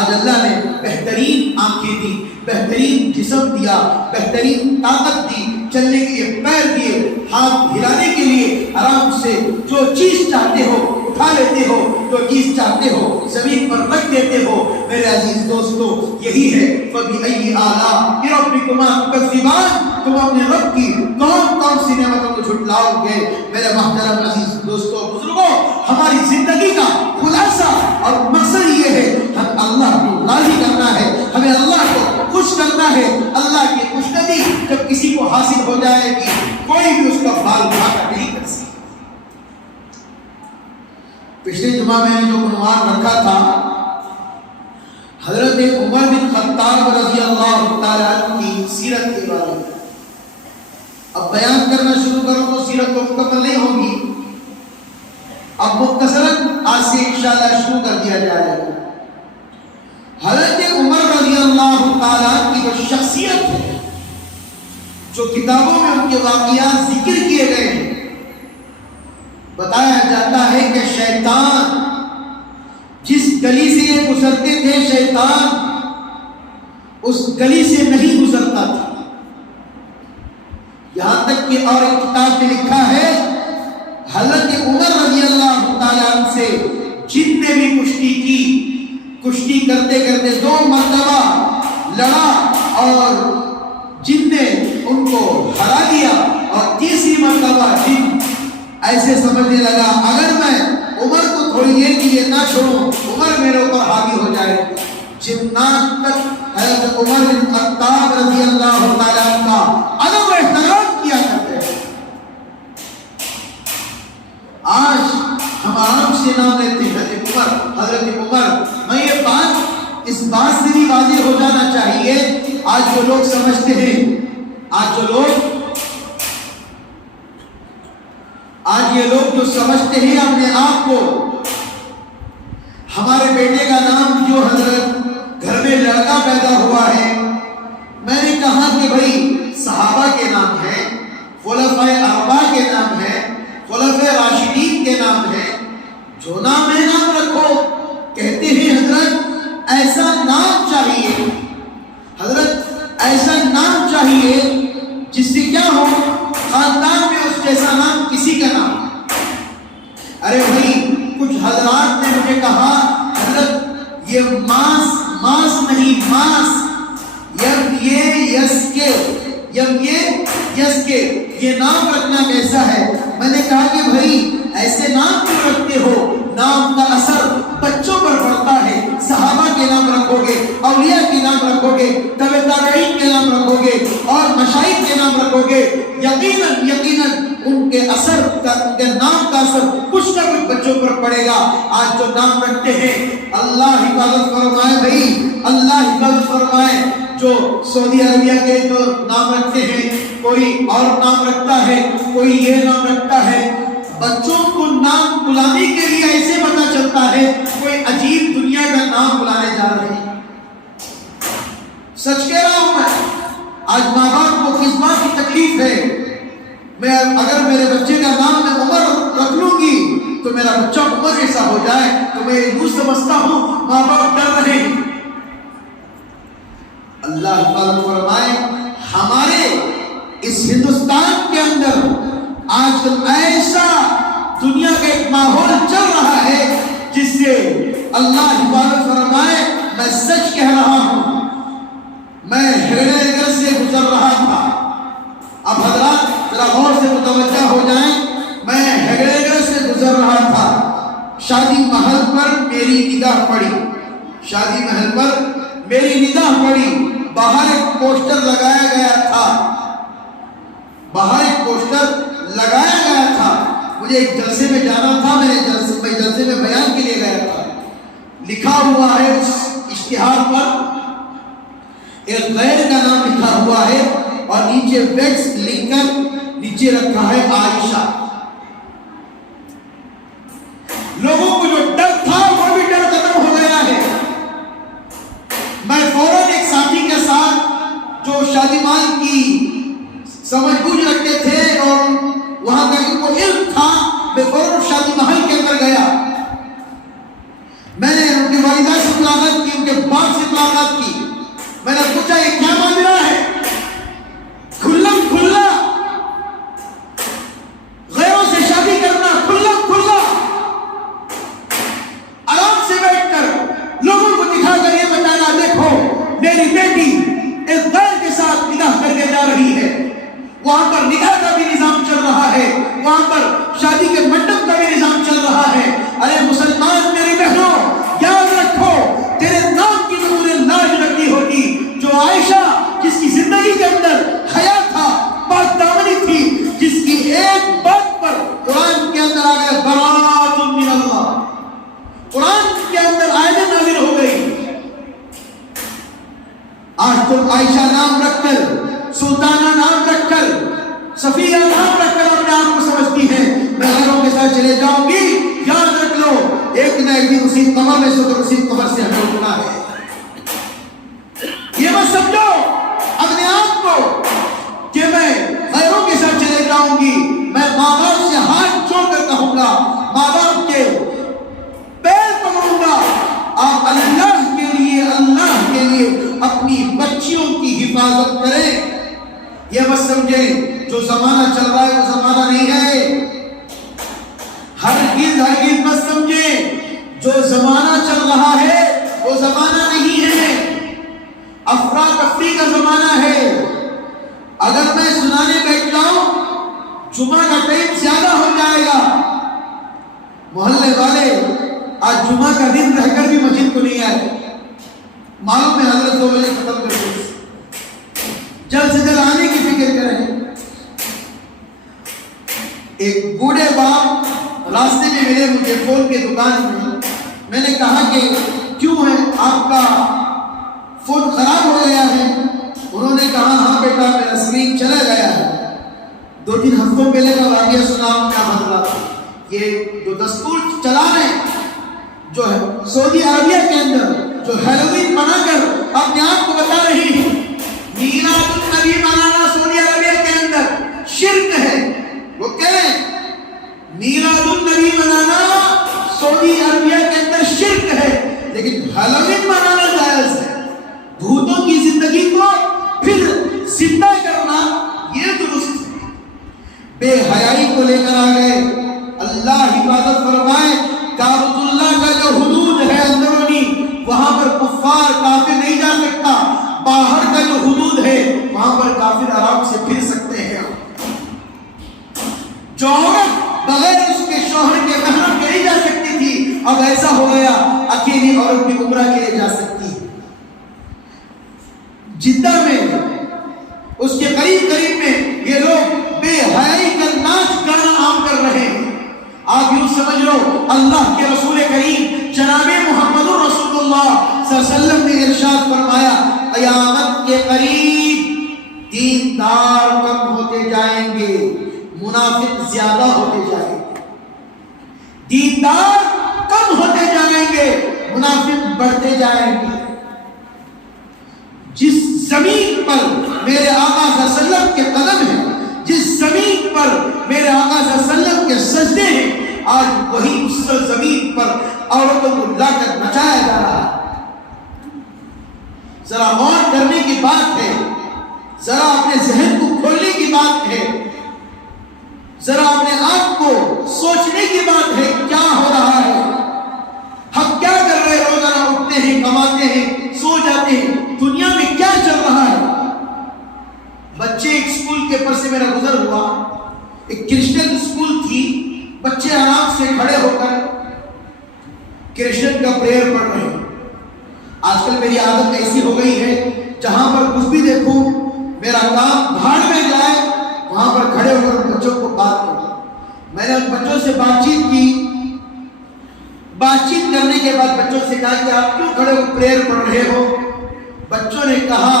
آج اللہ نے بہترین آنکھیں دی بہترین جسم دیا بہترین طاقت دی چلنے کے لیے پیر دیے ہاتھ ہلانے کے لیے آرام سے جو چیز چاہتے ہو اٹھا لیتے ہو جو چیز چاہتے ہو زمین پر رکھ دیتے ہو. میرے عزیز دوستو یہی ہے فَبِأَيِّ آلَاءِ رَبِّكُمَا تُكَذِّبَانِ. تم اپنے رب کی کون کون سی نعمتوں کو جھٹلاؤ گے. میرے محترم عزیز دوستو بزرگوں ہماری زندگی کا خلاصہ اور مقصد یہ ہے ہم اللہ کو راضی کرنا ہے ہمیں اللہ کو خوش کرنا ہے. اللہ کی خوشنودی جب کسی کو حاصل ہو جائے گی کوئی بھی اس کا بال اٹھا نہیں کر سکتا. پچھلے جمعہ میں نے جو عنوان رکھا تھا حضرت عمر بن خطاب رضی اللہ تعالیٰ عنہ کی سیرت کے بارے میں. اب بیان کرنا شروع کروں تو سیرت تو مکمل نہیں ہوگی. اب مختصراً آج سے انشاءاللہ شروع کر دیا جائے گا. حضرت عمر رضی اللہ تعالیٰ عنہ کی جو شخصیت ہے جو کتابوں میں ان کے واقعات ذکر کیے گئے ہیں بتایا جاتا ہے کہ شیطان جس گلی سے یہ گزرتے تھے شیطان اس گلی سے نہیں گزرتا تھا. یہاں تک کہ اور ایک کتاب میں لکھا ہے حضرت عمر رضی اللہ تعالیٰ عنہ سے جن نے بھی کشتی کی کشتی کرتے کرتے 2 مرتبہ لڑا اور جن نے ان کو ہرا دیا اور تیسری مرتبہ جن ایسے سمجھنے لگا اگر میں عمر کو تھوڑی دیر کے لیے نہ چھوڑوں عمر میرے اوپر حاوی ہو جائے. جنات تک حضرت عمر بن خطاب رضی اللہ تعالیٰ عنہ کا ادب و احترام کیا کرتے ہیں. سے نام لیتے ہیں حضرت عمر. میں یہ بات اس بات سے بھی واضح ہو جانا چاہیے، آج جو لوگ سمجھتے ہیں، آج یہ لوگ جو سمجھتے ہیں اپنے آپ کو، ہمارے بیٹے کا نام جو حضرت گھر میں لڑکا پیدا ہوا ہے، میں نے کہا کہ بھائی صحابہ کے نام ہے، خلفائے اربعہ کے نام ہے، خلفائے راشدین کے نام ہے، جو نام ہے نام رکھو. کہتے ہیں حضرت ایسا نام چاہیے، حضرت ایسا نام چاہیے جس سے کیا ہو، خاندان میں اس جیسا نام کسی کا نام. ارے بھائی کچھ حضرات نے مجھے کہا حضرت یہ ماس نہیں، ماس یہ نام رکھنا کیسا ہے؟ میں نے کہا کہ بھائی ایسے نام کیوں رکھتے ہو؟ نام کا اثر بچوں پر پڑتا ہے. صحابہ کے نام رکھو گے، اولیاء کے نام رکھو گے، تبع تابعین کے نام رکھو گے اور مشائخ کے نام رکھو گے، یقیناً ان کے نام کا اثر کچھ نہ کچھ بچوں پر پڑے گا. آج جو نام رکھتے ہیں اللہ حفاظت فرمائے، بھائی اللہ حفاظت فرمائے. جو سعودی عربیہ کے جو نام رکھتے ہیں، کوئی اور نام رکھتا ہے، کوئی یہ نام رکھتا ہے. بچوں کو نام بلانے کے لیے ایسے پتہ چلتا ہے کوئی عجیب دنیا کا نام بلانے جا رہے ہیں. سچ کہہ رہا ہوں میں. آج ماں باپ کو کس بات کی تکلیف ہے؟ میں اگر میرے بچے کا نام میں عمر رکھ لوں گی تو میرا بچہ عمر ایسا ہو جائے تو میں یوں سمجھتا ہوں ماں باپ ڈر رہے ہیں. اللہ حفاظت فرمائے. ہمارے اس ہندوستان کے اندر آج کل ایسا دنیا کا ایک ماحول چل رہا ہے جس سے اللہ حفاظت فرمائے. میں سچ کہہ رہا ہوں، میں ہیڑے گھر سے گزر رہا تھا. اب حضرات ذرا غور سے متوجہ ہو جائیں. میں ہیڑے گھر سے گزر رہا تھا، شادی محل پر میری نگاہ پڑی، شادی محل پر میری نگاہ پڑی. باہر ایک پوسٹر لگایا گیا تھا، باہر ایک پوسٹر لگایا گیا تھا. مجھے ایک جلسے میں جانا تھا، میں جلسے میں بیان کے لیے گیا تھا. لکھا ہوا ہے اس اشتہار پر ایک غیر کا نام لکھا ہوا ہے اور نیچے ویکس لکھ کر نیچے رکھا ہے عائشہ. لوگوں کو جو ڈر تھا وہ بھی ڈر ختم ہو گیا ہے. میں فوراً ایک ساتھی کے ساتھ جو شادی مال کی سمجھ بوجھ رکھتے تھے اور وہاں کا ان کو علم تھا، میں فوراً شادی محل کے اندر گیا. میں نے ان کی والدہ سے ملاقات کی، ان کے باپ سے ملاقات کی. میں نے پوچھا یہ کیا ماجرا ہے؟ کھلم کھلا غیروں سے شادی کرنا، کھلم کھلا آرام سے بیٹھ کر لوگوں کو دکھا کر یہ بتانا دیکھو میری بیٹی ایک غیر کے ساتھ نکاح کر کے جا رہی ہے. وہاں پر نکاح کا بھی نظام چل رہا ہے، وہاں پر شادی کے منڈپ کا بھی نظام چل رہا ہے. ارے مسلمان میری بہنوں یاد رکھو، تیرے نام کی تو تمہیں لاج رکھی ہوگی. جو عائشہ جس کی زندگی کے اندر حیا تھا، پاک دامنی تھی، جس کی ایک بات پر قرآن کے اندر آ گیا برات من اللہ، قرآن کے اندر آیت نازل ہو گئی. آج تم عائشہ نام رکھ کر، سلطانہ نام رکھ کر، صفیہ نام رکھ کر اپنے آپ کو سمجھتی ہیں میں غیروں کے ساتھ چلے جاؤں گی. یاد رکھ لو ایک نہ ایک دن اسی قبر میں سے اسی قبر سے ہمیں اٹھنا ہے. یہ مت سمجھو اپنے آپ کو کہ میں غیروں کے ساتھ چلے جاؤں گی. میں ماں باپ سے ہاتھ جوڑ کر کہوں گا، ماں باپ کے پیر پکڑوں گا، آپ اللہ کے لیے اپنی بچیوں کی حفاظت کریں. یہ مت سمجھیں جو زمانہ چل رہا ہے وہ زمانہ نہیں ہے. ہرگز مت سمجھیں جو زمانہ چل رہا ہے وہ زمانہ نہیں ہے. افراتفری کا زمانہ ہے. اگر میں سنانے بیٹھ جاؤں جمعہ کا ٹائم زیادہ ہو جائے گا. محلے والے آج جمعہ کا دن رہ کر بھی مسجد کو نہیں آئے. معلوم ہے حضرت 2 بجے ختم کر دیں، جلد سے جلد آنے کی فکر کریں. ایک بوڑھے باپ راستے میں ملے مجھے فون کی دکان میں نے کہا کہ کیوں ہے آپ کا فون خراب ہو گیا ہے؟ انہوں نے کہا ہاں بیٹا میرا اسکرین چلا گیا ہے۔ 2-3 ہفتوں پہلے کا واقعہ سنا کیا مسئلہ، یہ جو دستور چلا رہے جو ہے سعودی عربیہ کے اندر جو ہیلووین منا کر اپنے آپ کو بتا رہی ہے میلاد النبی منانا سعودی عربیہ کے اندر شرک ہے۔ وہ کہہ رہے ہیں میلاد النبی منانا سعودی عربیہ کے اندر شرک ہے، لیکن ہیلووین منانا جائز ہے۔ بھوتوں کی زندگی کو پھر زندہ کرنا یہ درست ہے۔ بے حیائی کو لے کر آ گئے، اللہ حفاظت فرمائے۔ کعبۃ اللہ کا جو حدود ہے اندرونی، وہاں پر کفار کافر نہیں جا سکتا، باہر کا جو حدود ہے وہاں پر کافر آرام سے پھر سکتے ہیں۔ جو عورت بغیر اس کے شوہر کے محرم کے نہیں جا سکتی تھی، اب ایسا ہو گیا اکیلی عورت بھی عمرہ کے لیے جا سکتی ہے۔ جدہ میں اس کے قریب میں یہ لوگ بے حیائی کا ناچ گانا عام کر رہے ہیں۔ آپ یوں سمجھ لو اللہ کے رسول کریم جناب محمد رسول اللہ صلی اللہ علیہ وسلم نے ارشاد فرمایا قیامت کے قریب دیندار کم ہوتے جائیں گے، منافق زیادہ ہوتے جائیں گے۔ دیندار کم ہوتے جائیں گے، منافق بڑھتے جائیں گے۔ جس زمین پر میرے آقا صلی اللہ علیہ وسلم کے قدم ہیں، جس زمین پر میرے آقا صلی اللہ علیہ وسلم کے سجدے ہیں، آج وہی اس زمین پر عورتوں کو لا کر نچایا جا رہا ہے۔ ذرا غور کرنے کی بات ہے، ذرا اپنے ذہن کو کھولنے کی بات ہے، ذرا اپنے آپ کو سوچنے کی بات ہے کیا ہو رہا ہے۔ ہم کیا کر رہے ہیں؟ روزانہ اٹھتے ہیں، کماتے ہیں، سو جاتے ہیں، دنیا میں کیا چل رہا ہے؟ بچے ایک اسکول کے پر سے میرا گزر ہوا، ایک کرسچن اسکول تھی، بچے آرام سے کھڑے ہو کر کرسچن کا پریئر پڑھ رہے ہیں۔ آج کل میری عادت ایسی ہو گئی ہے جہاں پر کچھ بھی دیکھوں میرا کام بھاڑ میں جائے، وہاں پر کھڑے ہو کر بچوں کو بات کروں۔ میں نے ان بچوں سے بات چیت کی، بات چیت کرنے کے بعد بچوں سے کہا کہ آپ کیوں کھڑے ہو پریئر پڑھ رہے ہو؟ بچوں نے کہا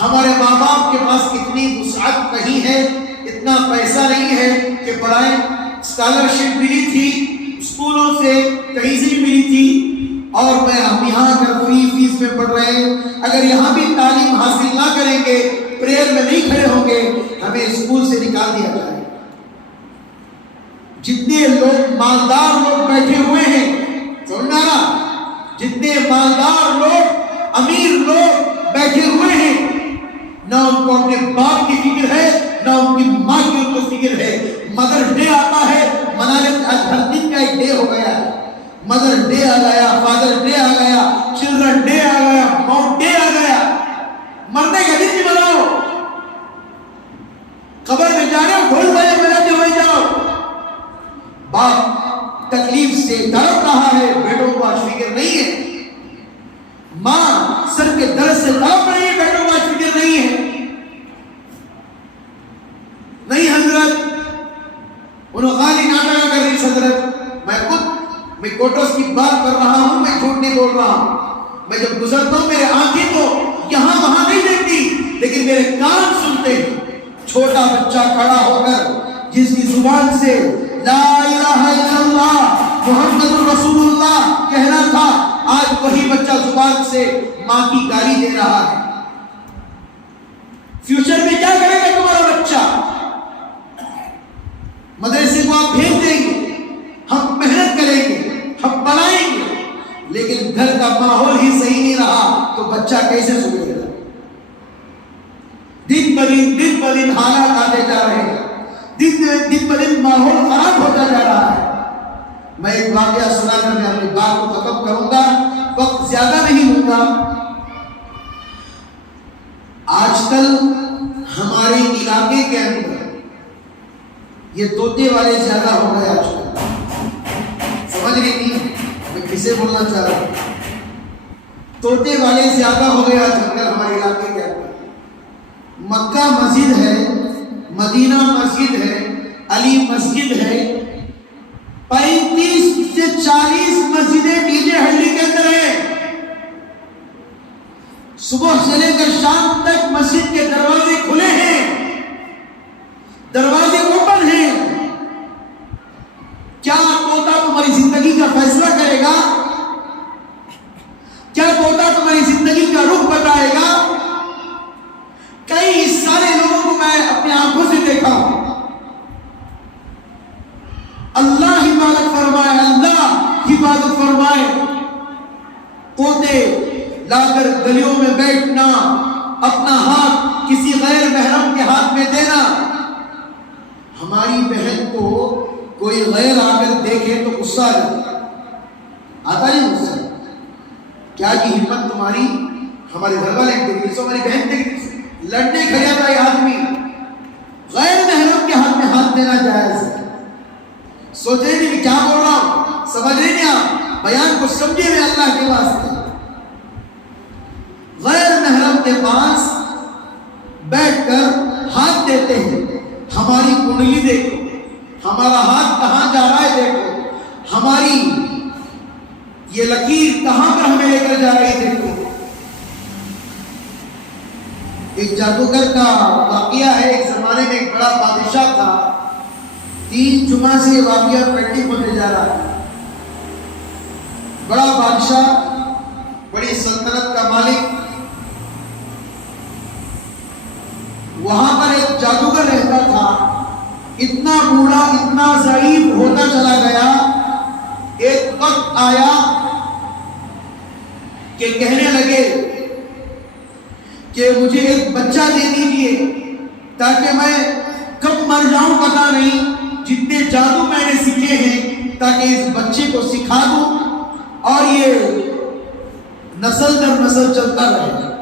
ہمارے ماں باپ کے پاس اتنی وسعت نہیں ہے، اتنا پیسہ نہیں ہے کہ پڑھائیں۔ اسکالرشپ ملی تھی اسکولوں سے، کہیں سے ملی تھی، اور ہم یہاں اگر فیس میں پڑھ رہے ہیں، اگر یہاں بھی تعلیم حاصل نہ کریں گے، پریئر میں نہیں کھڑے ہوں گے، ہمیں اسکول سے نکال دیا جائے۔ جتنے لوگ مالدار لوگ بیٹھے ہوئے ہیں، سننا نا، جتنے مالدار لوگ، امیر لوگ بیٹھے ہوئے ہیں، نہ ان کو اپنے باپ کی فکر ہے، نہ ان کی ماں کی ان کو فکر ہے۔ مدر ڈے آتا ہے، منانے آج ہر دن کا ایک ڈے ہو گیا ہے۔ مدر ڈے آ گیا، فادر ڈے آ گیا، چلڈرن ڈے آ گیا، ماؤنٹ ڈے آ گیا۔ مرنے کا دن بھی مناؤ، قبر میں جا رہے ہو ڈھول بجے بجاتے ہوئے جاؤ۔ باپ تکلیف سے تڑپ رہا ہے، بیٹوں کو آج فکر نہیں ہے۔ ماں سر کے درد سے تڑپ رہی ہے، بیٹوں کو آج فکر نہیں ہے۔ نہیں حضرت، انہوں خالی ناٹک کر رہی حضرت، میں کوٹس کی بات کر رہا ہوں، میں جھوٹ نہیں بول رہا ہوں۔ میں جب گزرتا ہوں میرے آنکھیں تو یہاں وہاں نہیں دیکھتی، لیکن میرے کان سنتے ہیں۔ چھوٹا بچہ کھڑا ہو کر جس کی زبان سے لا الہ الا اللہ محمد رسول اللہ کہنا تھا، آج وہی بچہ زبان سے ماں کی گالی دے رہا ہے۔ فیوچر میں کیا کرے گا تمہارا بچہ؟ مدرسے کو آپ بھیج دیں گے، ہم محنت کریں گے، ہم پڑھائیں گے، لیکن گھر کا ماحول ہی صحیح نہیں رہا تو بچہ کیسے سدھرے گا؟ دن بدن حالات آتے جا رہے ہیں، دن بدن ماحول خراب ہوتا جا رہا ہے۔ میں ایک واقعہ سنا کر میں اپنی بات کو ختم کروں گا، وقت زیادہ نہیں ہوگا۔ آج کل ہمارے علاقے کے اندر یہ طوطے والے زیادہ ہو گئے۔ آج کل سمجھ رہی نہیں میں کسے بولنا چاہ رہا ہوں؟ طوطے والے زیادہ ہو گئے آج کل ہمارے علاقے کے اندر۔ مکہ مسجد ہے، مدینہ مسجد ہے، علی مسجد ہے، 35 سے 40 مسجدیں ڈی جے ہلڈی کے اندر ہیں. صبح سے لے کر شام تک مسجد کے دروازے کھلے ہیں, دروازے اوپن ہیں. کیا طوطا تمہاری زندگی کا فیصلہ کرے گا؟ کیا طوطا تمہاری زندگی کا رخ بتائے گا؟ کئی سارے لوگوں کو میں اپنی آنکھوں سے دیکھا ہوں. اللہ حفاظت فرمائے, اللہ حفاظت فرمائے. طوطے لا کر گلیوں میں بیٹھنا, اپنا ہاتھ کسی غیر محرم کے ہاتھ میں دینا. ہماری بہن کو کوئی غیر آ کر دیکھے تو غصہ آتا نہیں غصہ. کیا کی ہمت تمہاری؟ ہمارے گھر والے دیکھ ہماری بہن دیکھ لڑنے کھڑا تھا یہ آدمی, غیر محرم کے ہاتھ میں ہاتھ دینا جائز ہے. سوچے نہیں کیا بول رہا ہوں, سمجھ رہے نہیں آپ؟ بیان کو سمجھے میں اللہ کے واسطے. غیر محرم کے پاس بیٹھ کر ہاتھ دیتے ہیں. ہماری کنڈلی دیکھو, ہمارا ہاتھ کہاں جا رہا ہے دیکھو, ہماری یہ لکیر کہاں پر ہمیں لے کر جا رہی ہے دیکھو. ایک جادوگر کا واقعہ ہے. ایک زمانے میں ایک بڑا بادشاہ تھا. 3 جمعہ سے یہ واقعہ پینڈنگ ہوتے جا رہا ہے. بڑا بادشاہ, بڑی سلطنت کا مالک, وہاں پر ایک جادوگر رہتا تھا. اتنا بوڑھا, اتنا ضعیف ہوتا چلا گیا. ایک وقت آیا کہ کہنے لگے کہ مجھے ایک بچہ دے دیجئے تاکہ میں کب مر جاؤں پتا نہیں. جتنے جادو میں نے سیکھے ہیں تاکہ اس بچے کو سکھا دوں اور یہ نسل در نسل چلتا رہے.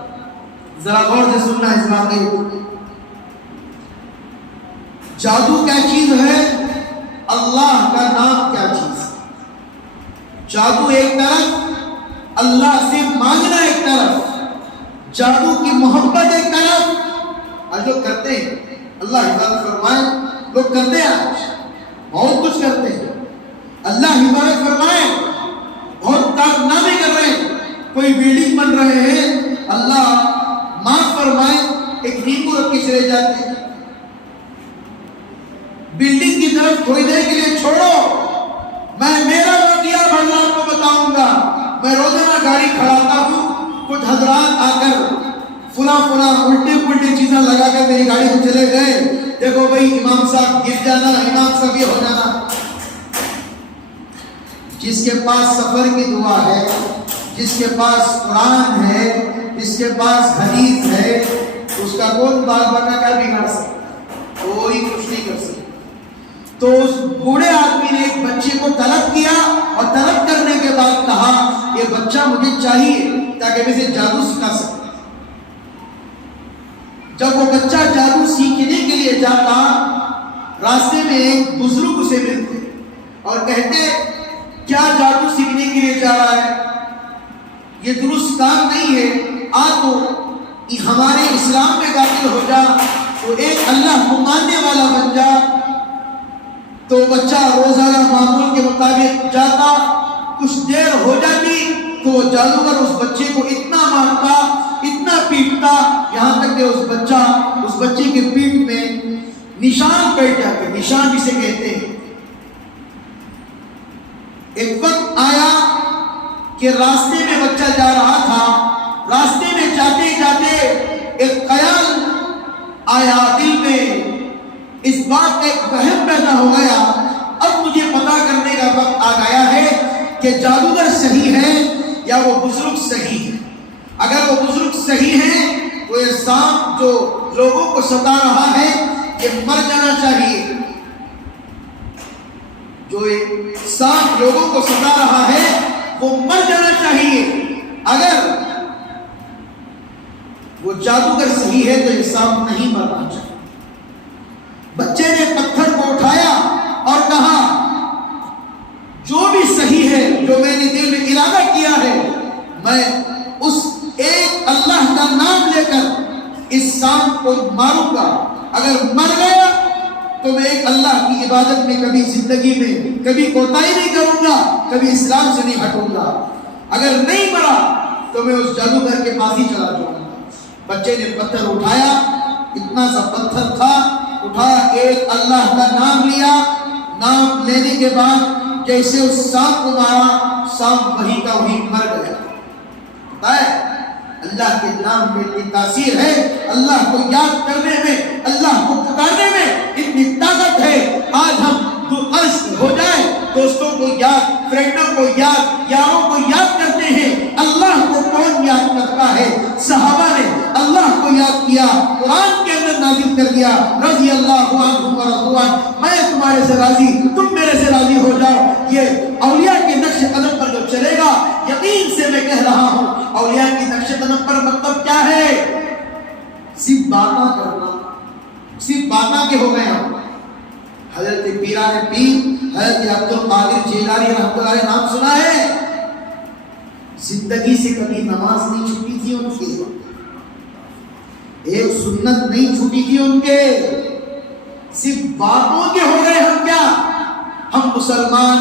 ذرا غور سے سننا اس واقعے کو. جادو کیا چیز ہے, اللہ کا نام کیا چیز ہے. جادو ایک طرف, اللہ سے مانگنا ایک طرف, جادو کی محبت ایک طرف. آج لوگ کرتے ہیں, اللہ حفاظت فرمائے, لوگ کرتے ہیں, آج بہت کچھ کرتے ہیں. اللہ حفاظت فرمائے, بہت کارنامے کر رہے ہیں. کوئی بلڈنگ بن رہے ہیں, اللہ معاف فرمائے, ایک نیمبو رکھ کے چلے جاتے ہیں. بلڈنگ کی طرف تھوڑی دیر کے لیے چھوڑو, میں میرا واقعہ بھرنا آپ کو بتاؤں گا. میں روزانہ گاڑی کھڑاتا ہوں, کچھ حضرات آ کر فلاں الٹی چیزیں لگا کر میری گاڑی کو چلے گئے. دیکھو بھائی امام صاحب گر جانا, امام صاحب یہ ہو جانا. جس کے پاس سفر کی دعا ہے, جس کے پاس قرآن ہے, جس کے پاس حدیث ہے, اس کا کون بال بکا کیا بگاڑ سکتا؟ کوئی کچھ نہیں کر سکتا. تو اس بوڑھے آدمی نے ایک بچے کو طلب کیا اور طلب کرنے کے بعد کہا یہ بچہ مجھے چاہیے تاکہ میں اسے جادو سکھا سکتا. جب وہ بچہ جادو سیکھنے کے لیے جاتا, راستے میں ایک بزرگ اسے ملتے اور کہتے کیا جادو سیکھنے کے لیے جا رہا ہے, یہ درست کام نہیں ہے, آ تو ہمارے اسلام میں داخل ہو جا, تو ایک اللہ کو ماننے والا بن جا. تو بچہ روزانہ معمول کے مطابق جاتا, کچھ دیر ہو جاتی تو جادوگر اس بچے کو اتنا مارتا, اتنا پیٹتا, یہاں تک کہ اس بچے کے پیٹ میں نشان بیٹھ جاتے. نشان جسے کہتے ہیں. ایک وقت آیا کہ راستے میں بچہ جا رہا تھا, راستے میں جاتے جاتے ایک خیال آیا دل میں, اس بات کا ایک وہم پیدا ہو گیا. اب مجھے پتا کرنے کا وقت آ گیا ہے کہ جادوگر صحیح ہے یا وہ بزرگ صحیح ہے. اگر وہ بزرگ صحیح ہے تو یہ سانپ جو لوگوں کو ستا رہا ہے یہ مر جانا چاہیے. جو یہ سانپ لوگوں کو ستا رہا ہے وہ مر جانا چاہیے. اگر وہ جادوگر صحیح ہے تو یہ سانپ نہیں مرنا چاہیے. بچے نے پتھر کو اٹھایا اور کہا جو بھی صحیح ہے, جو میں نے دل میں ارادہ کیا ہے, میں اس ایک اللہ کا نام لے کر اس سانپ کو ماروں گا. اگر مر گیا تو میں ایک اللہ کی عبادت میں کبھی زندگی میں کبھی کوتاہی نہیں کروں گا، کبھی اسلام سے نہیں ہٹوں گا۔ اگر نہیں مرا تو میں اس جادوگر کے پاس ہی چلا جاؤں گا۔ بچے نے پتھر اٹھایا، اتنا سا پتھر تھا، اٹھایا، ایک اللہ کا نام لیا، نام لینے کے بعد جیسے اس سانپ کو مارا، سانپ وہی کا وہی مر گیا۔ پتہ ہے اللہ کے نام میں اتنی تاثیر ہے، اللہ کو یاد کرنے میں، اللہ کو پکارنے میں اتنی طاقت ہے۔ آج ہم تو عرض ہو جائے، دوستوں کو یاد، فرینڈوں کو یاد، یاروں کو یاد کرتے ہیں، اللہ کو کون یاد کرتا ہے؟ صحابہ نے اللہ کو یاد کیا، قرآن کے اندر نازل کر دیا، رضی اللہ عنہم ورضوان، میں تمہارے سے راضی، تم میرے سے راضی ہو جاؤ۔ یہ اولیاء کے نقش قدم پر جو چلے گا، یقین سے میں کہہ رہا ہوں، اولیاء کی نقش قدم پر مطلب کیا ہے؟ صرف باتاں کرنا، صرف باتاں کے ہو گئے ہم۔ حضرت پیران پیر حضرت عبد القادر جیلانی رحمۃ اللہ علیہ نام سنا ہے؟ زندگی سے کبھی نماز نہیں چھوٹی تھی ان کی، ایک سنت نہیں چھوٹی تھی ان کے، صرف باتوں کے ہو گئے ہم کیا؟ ہم مسلمان۔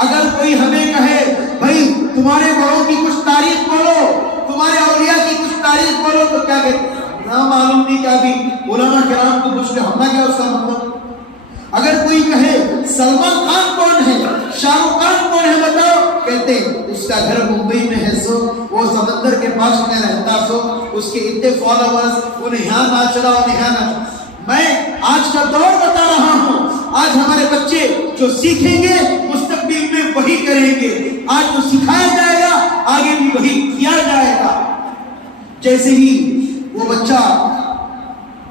اگر کوئی ہمیں کہے بھائی تمہارے بڑوں کی کچھ تاریخ بولو، تمہارے اولیاء کی کچھ تاریخ بولو، تو کیا کہتے ہیں؟ نہ معلوم نہیں کیا بھی علماء کرام کو پوچھ کے ہمنا کیا اس کا مطلب۔ اگر کوئی کہے سلمان خان کون ہے، شاہ رخ خان کون ہے بتاؤ، کہتے اس کا گھر ممبئی میں ہے، سو وہ سمندر کے پاس میں رہتا، سو اس کے اتنے فالوورز، انہیں یہاں ناچ رہا، انہیں یہاں ناچ۔ میں آج کا دور بتا رہا ہوں، آج ہمارے بچے جو سیکھیں گے مستقبل میں وہی کریں گے، آج جو سکھایا جائے گا آگے بھی وہی کیا جائے گا۔ جیسے ہی وہ بچہ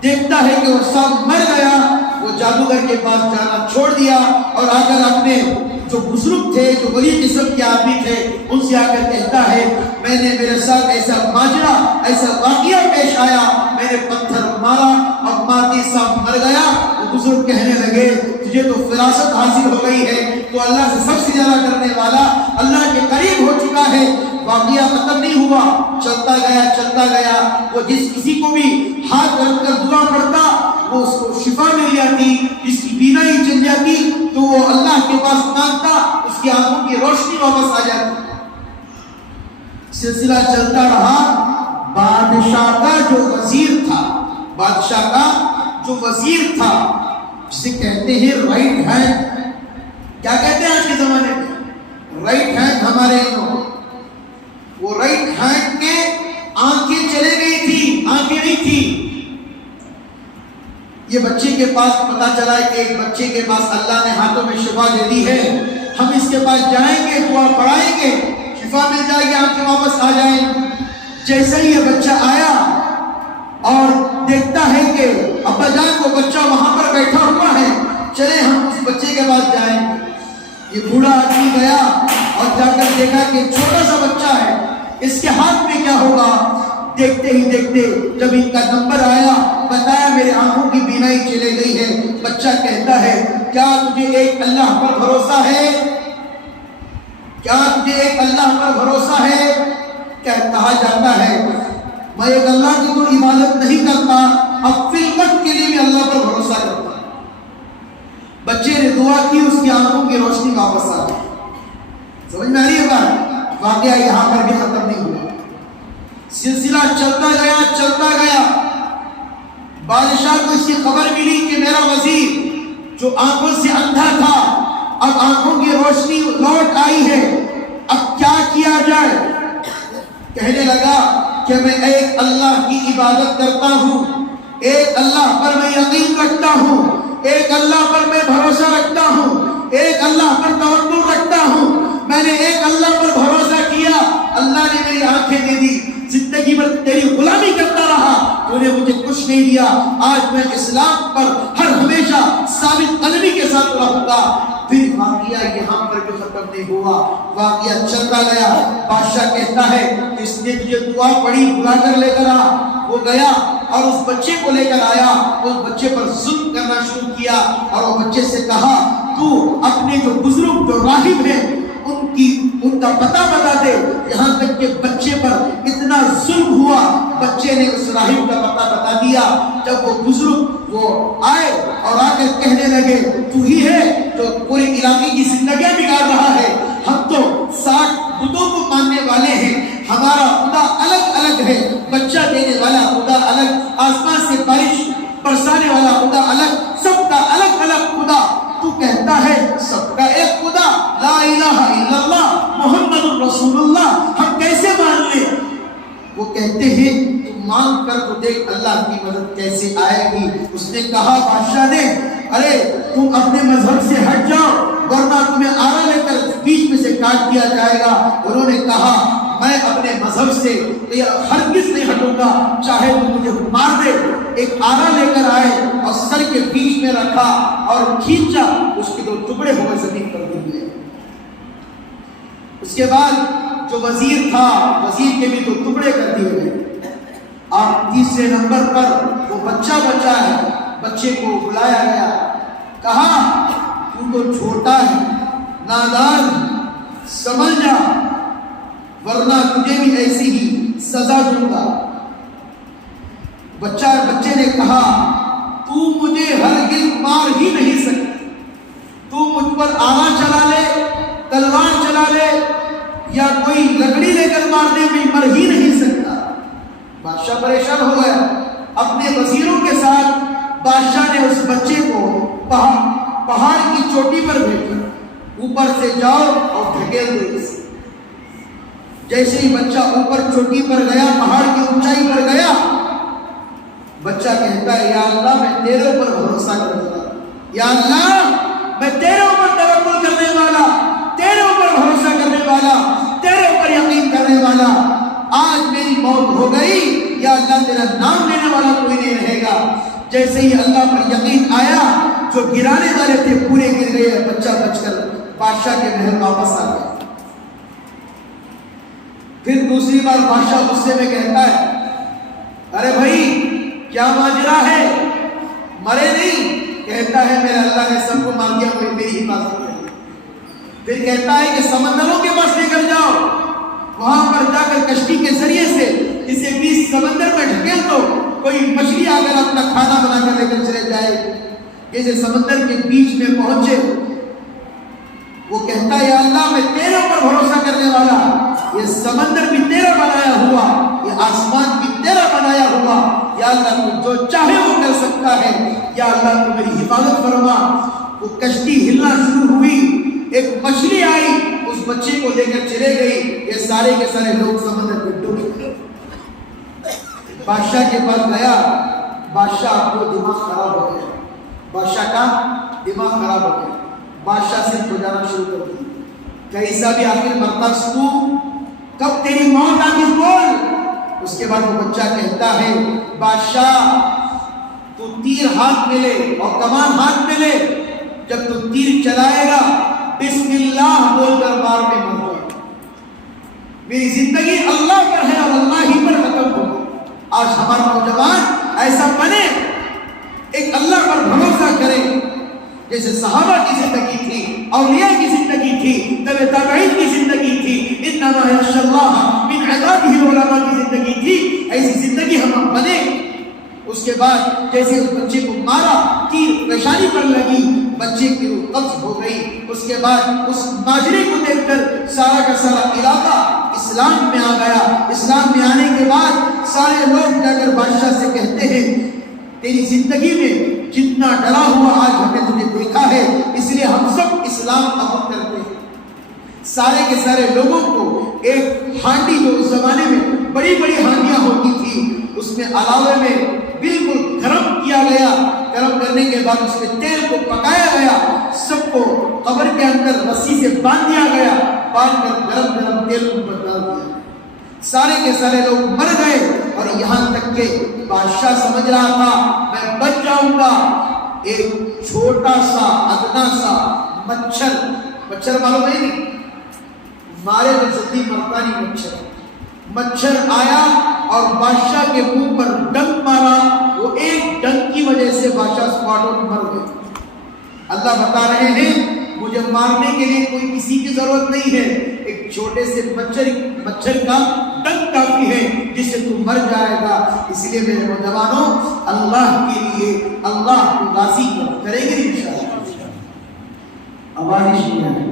دیکھتا ہے کہ وہ سانپ مر گیا، وہ جادوگر کے پاس جانا چھوڑ دیا اور آ کر اپنے جو بزرگ تھے، جو ولی قسم کے آدمی تھے، ان سے آ کر کہتا ہے میں نے میرے ساتھ ایسا ماجرا، ایسا واقعہ پیش آیا، میں نے پتھر مارا، اب مارتی سانپ مر گیا۔ وہ بزرگ کہنے لگے تجھے تو فراست حاصل ہو گئی ہے، تو اللہ سے سب سے زیادہ کرنے والا، اللہ کے قریب ہو چکا ہے۔ واقعہ ختم نہیں ہوا، چلتا گیا، وہ جس کسی کو بھی ہاتھ رکھ کر دعا پڑتا وہ اس کو شفا مل جاتی، جس کی بینائی چل جاتی تو وہ اللہ کے پاس مانگتا، اس کی آنکھوں کی روشنی واپس آ جاتی۔ سلسلہ چلتا رہا، بادشاہ کا جو وزیر تھا، جسے کہتے ہیں رائٹ ہینڈ، کیا کہتے ہیں آج کے زمانے میں؟ رائٹ ہینڈ ہمارے لوگ، وہ رائٹ ہینڈ کے آنکھیں چلے گئی تھی، آنکھیں نہیں تھی۔ یہ بچے کے پاس پتا چلا ہے کہ ایک بچے کے پاس اللہ نے ہاتھوں میں شفا دے دی ہے، ہم اس کے پاس جائیں گے، دعا پڑھائیں گے، شفا مل جائے گی، آنکھیں واپس آ جائیں۔ جیسے ہی یہ بچہ آیا اور دیکھتا ہے کہ ابا جان وہ بچہ وہاں پر بیٹھا ہوا ہے، چلے ہم اس بچے کے پاس جائیں۔ یہ بوڑھا آدمی گیا اور جا کر دیکھا کہ چھوٹا سا بچہ ہے، اس کے ہاتھ میں کیا ہوگا؟ دیکھتے ہی دیکھتے جب ان کا نمبر آیا، بتایا میرے آنکھوں کی بینائی چلے گئی ہے۔ بچہ کہتا ہے کیا تجھے ایک اللہ پر بھروسہ ہے؟ کیا تجھے ایک اللہ پر بھروسہ ہے؟ کہا جاتا ہے میں ایک اللہ کی تو عبادت نہیں کرتا، اب فی الوقت کے لیے میں اللہ پر بھروسہ کرتا۔ بچے نے دعا کی، اس کی آنکھوں کی روشنی واپس آ گئی۔ سمجھ میں آ رہی ہے بات؟ واقعہ یہاں پر بھی ختم نہیں ہوا، سلسلہ چلتا گیا۔ بادشاہ کو اس کی خبر ملی کہ میرا وزیر جو آنکھوں سے اندھا تھا اب آنکھوں کی روشنی لوٹ آئی ہے، اب کیا کیا جائے؟ کہنے لگا کہ میں ایک اللہ کی عبادت کرتا ہوں، ایک اللہ پر میں یقین رکھتا ہوں، ایک اللہ پر میں بھروسہ رکھتا ہوں، ایک اللہ پر توکل رکھتا ہوں۔ میں نے ایک اللہ پر بھروسہ کیا، اللہ نے میری آنکھیں دے دی، زندگی بھر تیری غلامی کرتا رہا، تو نے مجھے کچھ نہیں دیا، آج میں اسلام پر ہر ہمیشہ ثابت قدمی کے ساتھ رہوں گا۔ پھر واقعہ یہاں پر بھی ختم نہیں ہوا، واقعہ چلتا گیا۔ بادشاہ کہتا ہے اس نے تجھے دعا پڑھی، بلا کر لے کر آ۔ وہ گیا اور اس بچے کو لے کر آیا، اس بچے پر ظلم کرنا شروع کیا اور وہ بچے سے کہا تو اپنے جو بزرگ جو راہب ہیں ان کا پتہ بتا دے، یہاں تک کہ بچے پر اتنا ظلم ہوا، بچے نے اس راہب کا پتہ بتا دیا۔ جب وہ بزرگ وہ آئے اور آ کر کہنے لگے تو ہی ہے جو پورے علاقے کی زندگیاں بگاڑ رہا ہے، ہم تو 60 بتوں کو ماننے والے ہیں، ہمارا خدا الگ الگ ہے، بچہ دینے والا خدا الگ، آسمان سے بارش برسانے والا خدا الگ، سب کا الگ الگ خدا، تو کہتا ہے سب کا ایک خدا، لا الہ الا اللہ محمد رسول اللہ، ہم کیسے مان لیں؟ وہ کہتے ہیں تو مان کر تو دیکھ اللہ کی مدد کیسے آئے گی۔ اس نے کہا بادشاہ نے، ارے تم اپنے مذہب سے ہٹ جاؤ ورنہ تمہیں آرا لے کر بیچ میں سے کاٹ دیا جائے گا۔ انہوں نے کہا میں اپنے مذہب سے ہرگز نہیں ہٹوں گا، چاہے تو مجھے مار دے۔ ایک آرا لے کر آئے اور سر کے بیچ میں رکھا اور کھینچا، اس کے 2 ٹکڑے ہوئے زمین پر گر گئے۔ اس کے بعد جو وزیر تھا، وزیر کے بھی 2 ٹکڑے کر دیے گئے۔ اور تیسرے نمبر پر وہ بچہ بچا ہے، بچے کو بلایا گیا، کہا تو چھوٹا ہے، نادان، سمجھ جا ورنہ تجھے بھی ایسی ہی سزا دوں گا۔ بچے نے کہا تو مجھے ہرگز مار ہی نہیں سکتا، تو مجھ پر آرا چلا لے، تلوار چلا لے یا کوئی لکڑی لے کر مار دے، میں مر ہی نہیں سکتا۔ بادشاہ پریشان ہو گیا، اپنے وزیروں کے ساتھ بادشاہ نے اس بچے کو پہاڑ کی چوٹی پر بھیجا، اوپر سے جاؤ اور دھکیل دو اسے۔ جیسے ہی بچہ اوپر چوٹی پر گیا، پہاڑ کی اونچائی پر گیا، بچہ کہتا ہے یا اللہ میں تیرے اوپر بھروسہ کرنے والا، یا اللہ میں تیرے اوپر توکل کرنے والا، تیرے اوپر بھروسہ کرنے والا، تیرے اوپر یقین کرنے والا، آج میری موت ہو گئی، یا اللہ تیرا نام لینے والا کوئی نہیں رہے گا۔ جیسے ہی اللہ پر یقین آیا، جو گرانے والے تھے پورے گر گئے، بچہ بچ کر بادشاہ کے محل واپس آ گیا۔ پھر دوسری بار بادشاہ غصے میں کہتا ہے ارے بھائی کیا ماجرا ہے، مرے نہیں؟ کہتا ہے میرے اللہ نے سب کو مار دیا، کوئی میری حفاظت کرے۔ پھر کہتا ہے کہ سمندروں کے پاس لے کر جاؤ، وہاں پر جا کر کشتی کے ذریعے سے اسے 20 سمندر میں ڈھکیل دو، کوئی مچھلی آ کر اپنا کھانا بنا کر لے کر چلے جائے۔ جیسے سمندر کے بیچ میں پہنچے، وہ کہتا ہے یا اللہ میں تیرے اوپر بھروسہ کرنے والا، یہ سمندر بھی تیرا بنایا ہوا، یہ آسمان بھی تیرا بنایا ہوا، یا اللہ تو جو چاہے وہ کر سکتا ہے، یا اللہ تو میری حفاظت فرما۔ وہ کشتی ہلنا شروع ہوئی، ایک مچھلی آئی، اس بچے کو لے کر چلے گئی، یہ سارے کے سارے لوگ سمندر میں ڈوب گئے۔ بادشاہ کے پاس گیا، بادشاہ کو دماغ خراب ہو گیا، بادشاہ کا دماغ خراب ہو گیا، بادشاہ سے پجانا شروع کر دی، کیسا بھی آخر مرتاز تو، کب تیری موت آخر بول۔ اس کے بعد وہ بچہ کہتا ہے بادشاہ تو تیر ہاتھ میں لے اور کمان ہاتھ میں لے، جب تو تیر چلائے گا بسم اللہ بول کر مار میں مر جائے، میری زندگی اللہ پر ہے اور اللہ ہی پر ختم ہو۔ آج ہمارا نوجوان ایسا بنے، ایک اللہ پر بھروسہ کرے، جیسے صحابہ کی زندگی تھی، اولیاء کی زندگی تھی، تبع تابعین کی زندگی تھی، انما یخشی اللہ من عبادہ العلماء کی زندگی تھی، ایسی زندگی ہم بنے۔ اس کے بعد جیسے اس بچے کو مارا، تیر پیشانی پر لگی، بچے کی روح قبض ہو گئی۔ اس کے بعد اس ماجرے کو دیکھ کر سارا کا سارا علاقہ اسلام میں آ گیا۔ اسلام میں آنے کے بعد سارے لوگ جا کر بادشاہ سے کہتے ہیں تیری زندگی میں جتنا ڈرا ہوا آج ہم نے تجھے دیکھا ہے، اس لیے ہم سب اسلام قبول کرتے ہیں۔ سارے کے سارے لوگوں کو ایک ہانڈی، جو اس زمانے میں بڑی بڑی ہانڈیاں ہوتی تھی، اس میں علاوے میں بالکل گرم کیا گیا، گرم کرنے کے بعد اس میں تیل کو پکایا گیا، سب کو قبر کے اندر رسی سے باندھ دیا گیا، باندھ کر گرم گرم تیل کو ڈال دیا، سارے کے سارے لوگ مر گئے۔ اور یہاں تک کہ بادشاہ سمجھ رہا تھا میں بچ جاؤں گا، ایک چھوٹا سا ادنا سا مچھر معلوم ہے نہیں، مارے تو جلدی مرتا نہیں، مچھر آیا اور بادشاہ کے منہ پر ڈنک مارا، وہ ایک ڈنک کی وجہ سے بادشاہ اسپاٹ آؤٹ مر گئے۔ اللہ بتا رہے ہیں مجھے مجھے مارنے کے لیے کوئی کسی کی ضرورت نہیں ہے، ایک چھوٹے سے مچھر کا ڈنک کافی ہے جس سے تم مر جائے گا۔ اس لیے میرے نوجوانوں، اللہ کے لیے اللہ کو راضی کریں گے انشاءاللہ، آواز نہیں ہے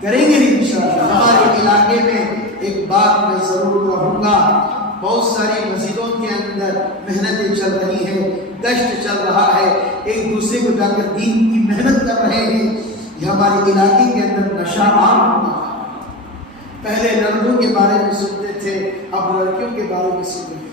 کریں گے انشاءاللہ۔ ہمارے علاقے میں ایک بات میں ضرور کہوں گا، بہت ساری مسجدوں کے اندر محنتیں چل رہی ہیں، گشت چل رہا ہے، ایک دوسرے کو جا کر دین کی محنت کر رہے ہیں۔ یہ ہمارے علاقے کے اندر نشہ عام ہوتا ہے۔ پہلے لڑکوں کے بارے میں سنتے تھے، اب لڑکیوں کے بارے میں سنتے ہیں۔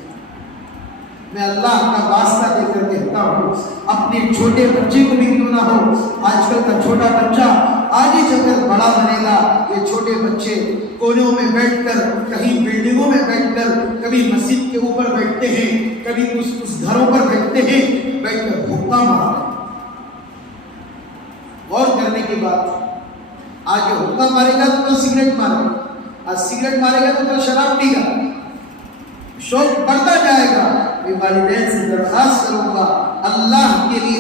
میں اللہ کا واسطہ دے کر کہتا ہوں، اپنے چھوٹے بچے کو بھی کیوں نہ ہو، آج کل کا چھوٹا بچہ آگے چل کر بڑا بنے گا۔ یہ چھوٹے بچے کونوں میں بیٹھ کر، کہیں بلڈنگوں میں بیٹھ کر، کبھی مسجد کے اوپر بیٹھتے ہیں، کبھی اس گھروں پر بیٹھتے ہیں، بیٹھ کر بھوکا مارتے ہیں۔ غور کرنے کی بات، آج یہ حکا مارے گا تو کل سگریٹ مارے گا، آج سگریٹ مارے گا تو کل شراب پی گا، شوق بڑھتا جائے گا۔ میں والدین سے درخواست کروں گا، اللہ کے لیے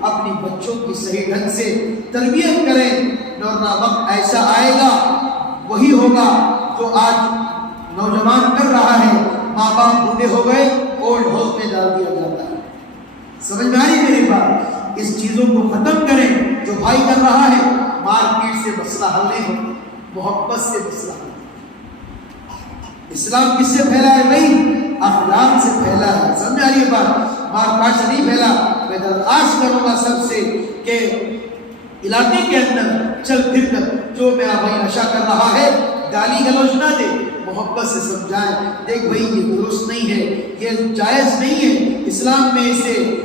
اپنی بچوں کی صحیح ڈھنگ سے تربیت کریں، ورنہ وقت ایسا آئے گا وہی ہوگا جو آج نوجوان کر رہا ہے۔ ماں باپ بوڑھے ہو گئے، اولڈ ہاؤس میں ڈال دیا جاتا ہے۔ سمجھ میں آ رہی میری بات؟ اس چیزوں کو ختم کریں۔ جو بھائی کر رہا ہے، مار پیٹ سے مسئلہ حل نہیں ہوتا، محبت سے مسئلہ حل۔ اسلام کس سے پھیلا ہے بھائی؟ اخلاق سے پھیلا ہے۔ سمجھ آ رہی ہے بات؟ مار پیٹ سے نہیں پھیلا۔ میں درخواست کروں گا سب سے کہ علاقے کے اندر چل پھر کر جو میرا بھائی نشہ کر رہا ہے، گالی گلوچ نہ دے، محبت سے سمجھائیں، دیکھ بھائی یہ درست نہیں ہے، یہ جائز نہیں ہے، اسلام میں اسے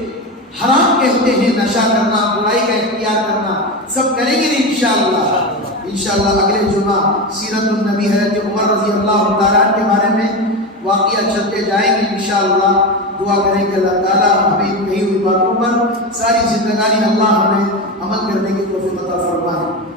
حرام کہتے ہیں، نشہ کرنا، برائی کا اختیار کرنا۔ سب کریں گے انشاءاللہ۔ انشاءاللہ اگلے جمعہ سیرت النبی حضرت عمر رضی اللہ تعالیٰ کے بارے میں واقعہ چلتے جائیں گے انشاءاللہ۔ دعا کریں کہ اللہ تعالیٰ ہمیں کہی ہوئی باتوں پر ساری زندگانی اللہ ہمیں عمل کرنے کی توفیق عطا فرمائے۔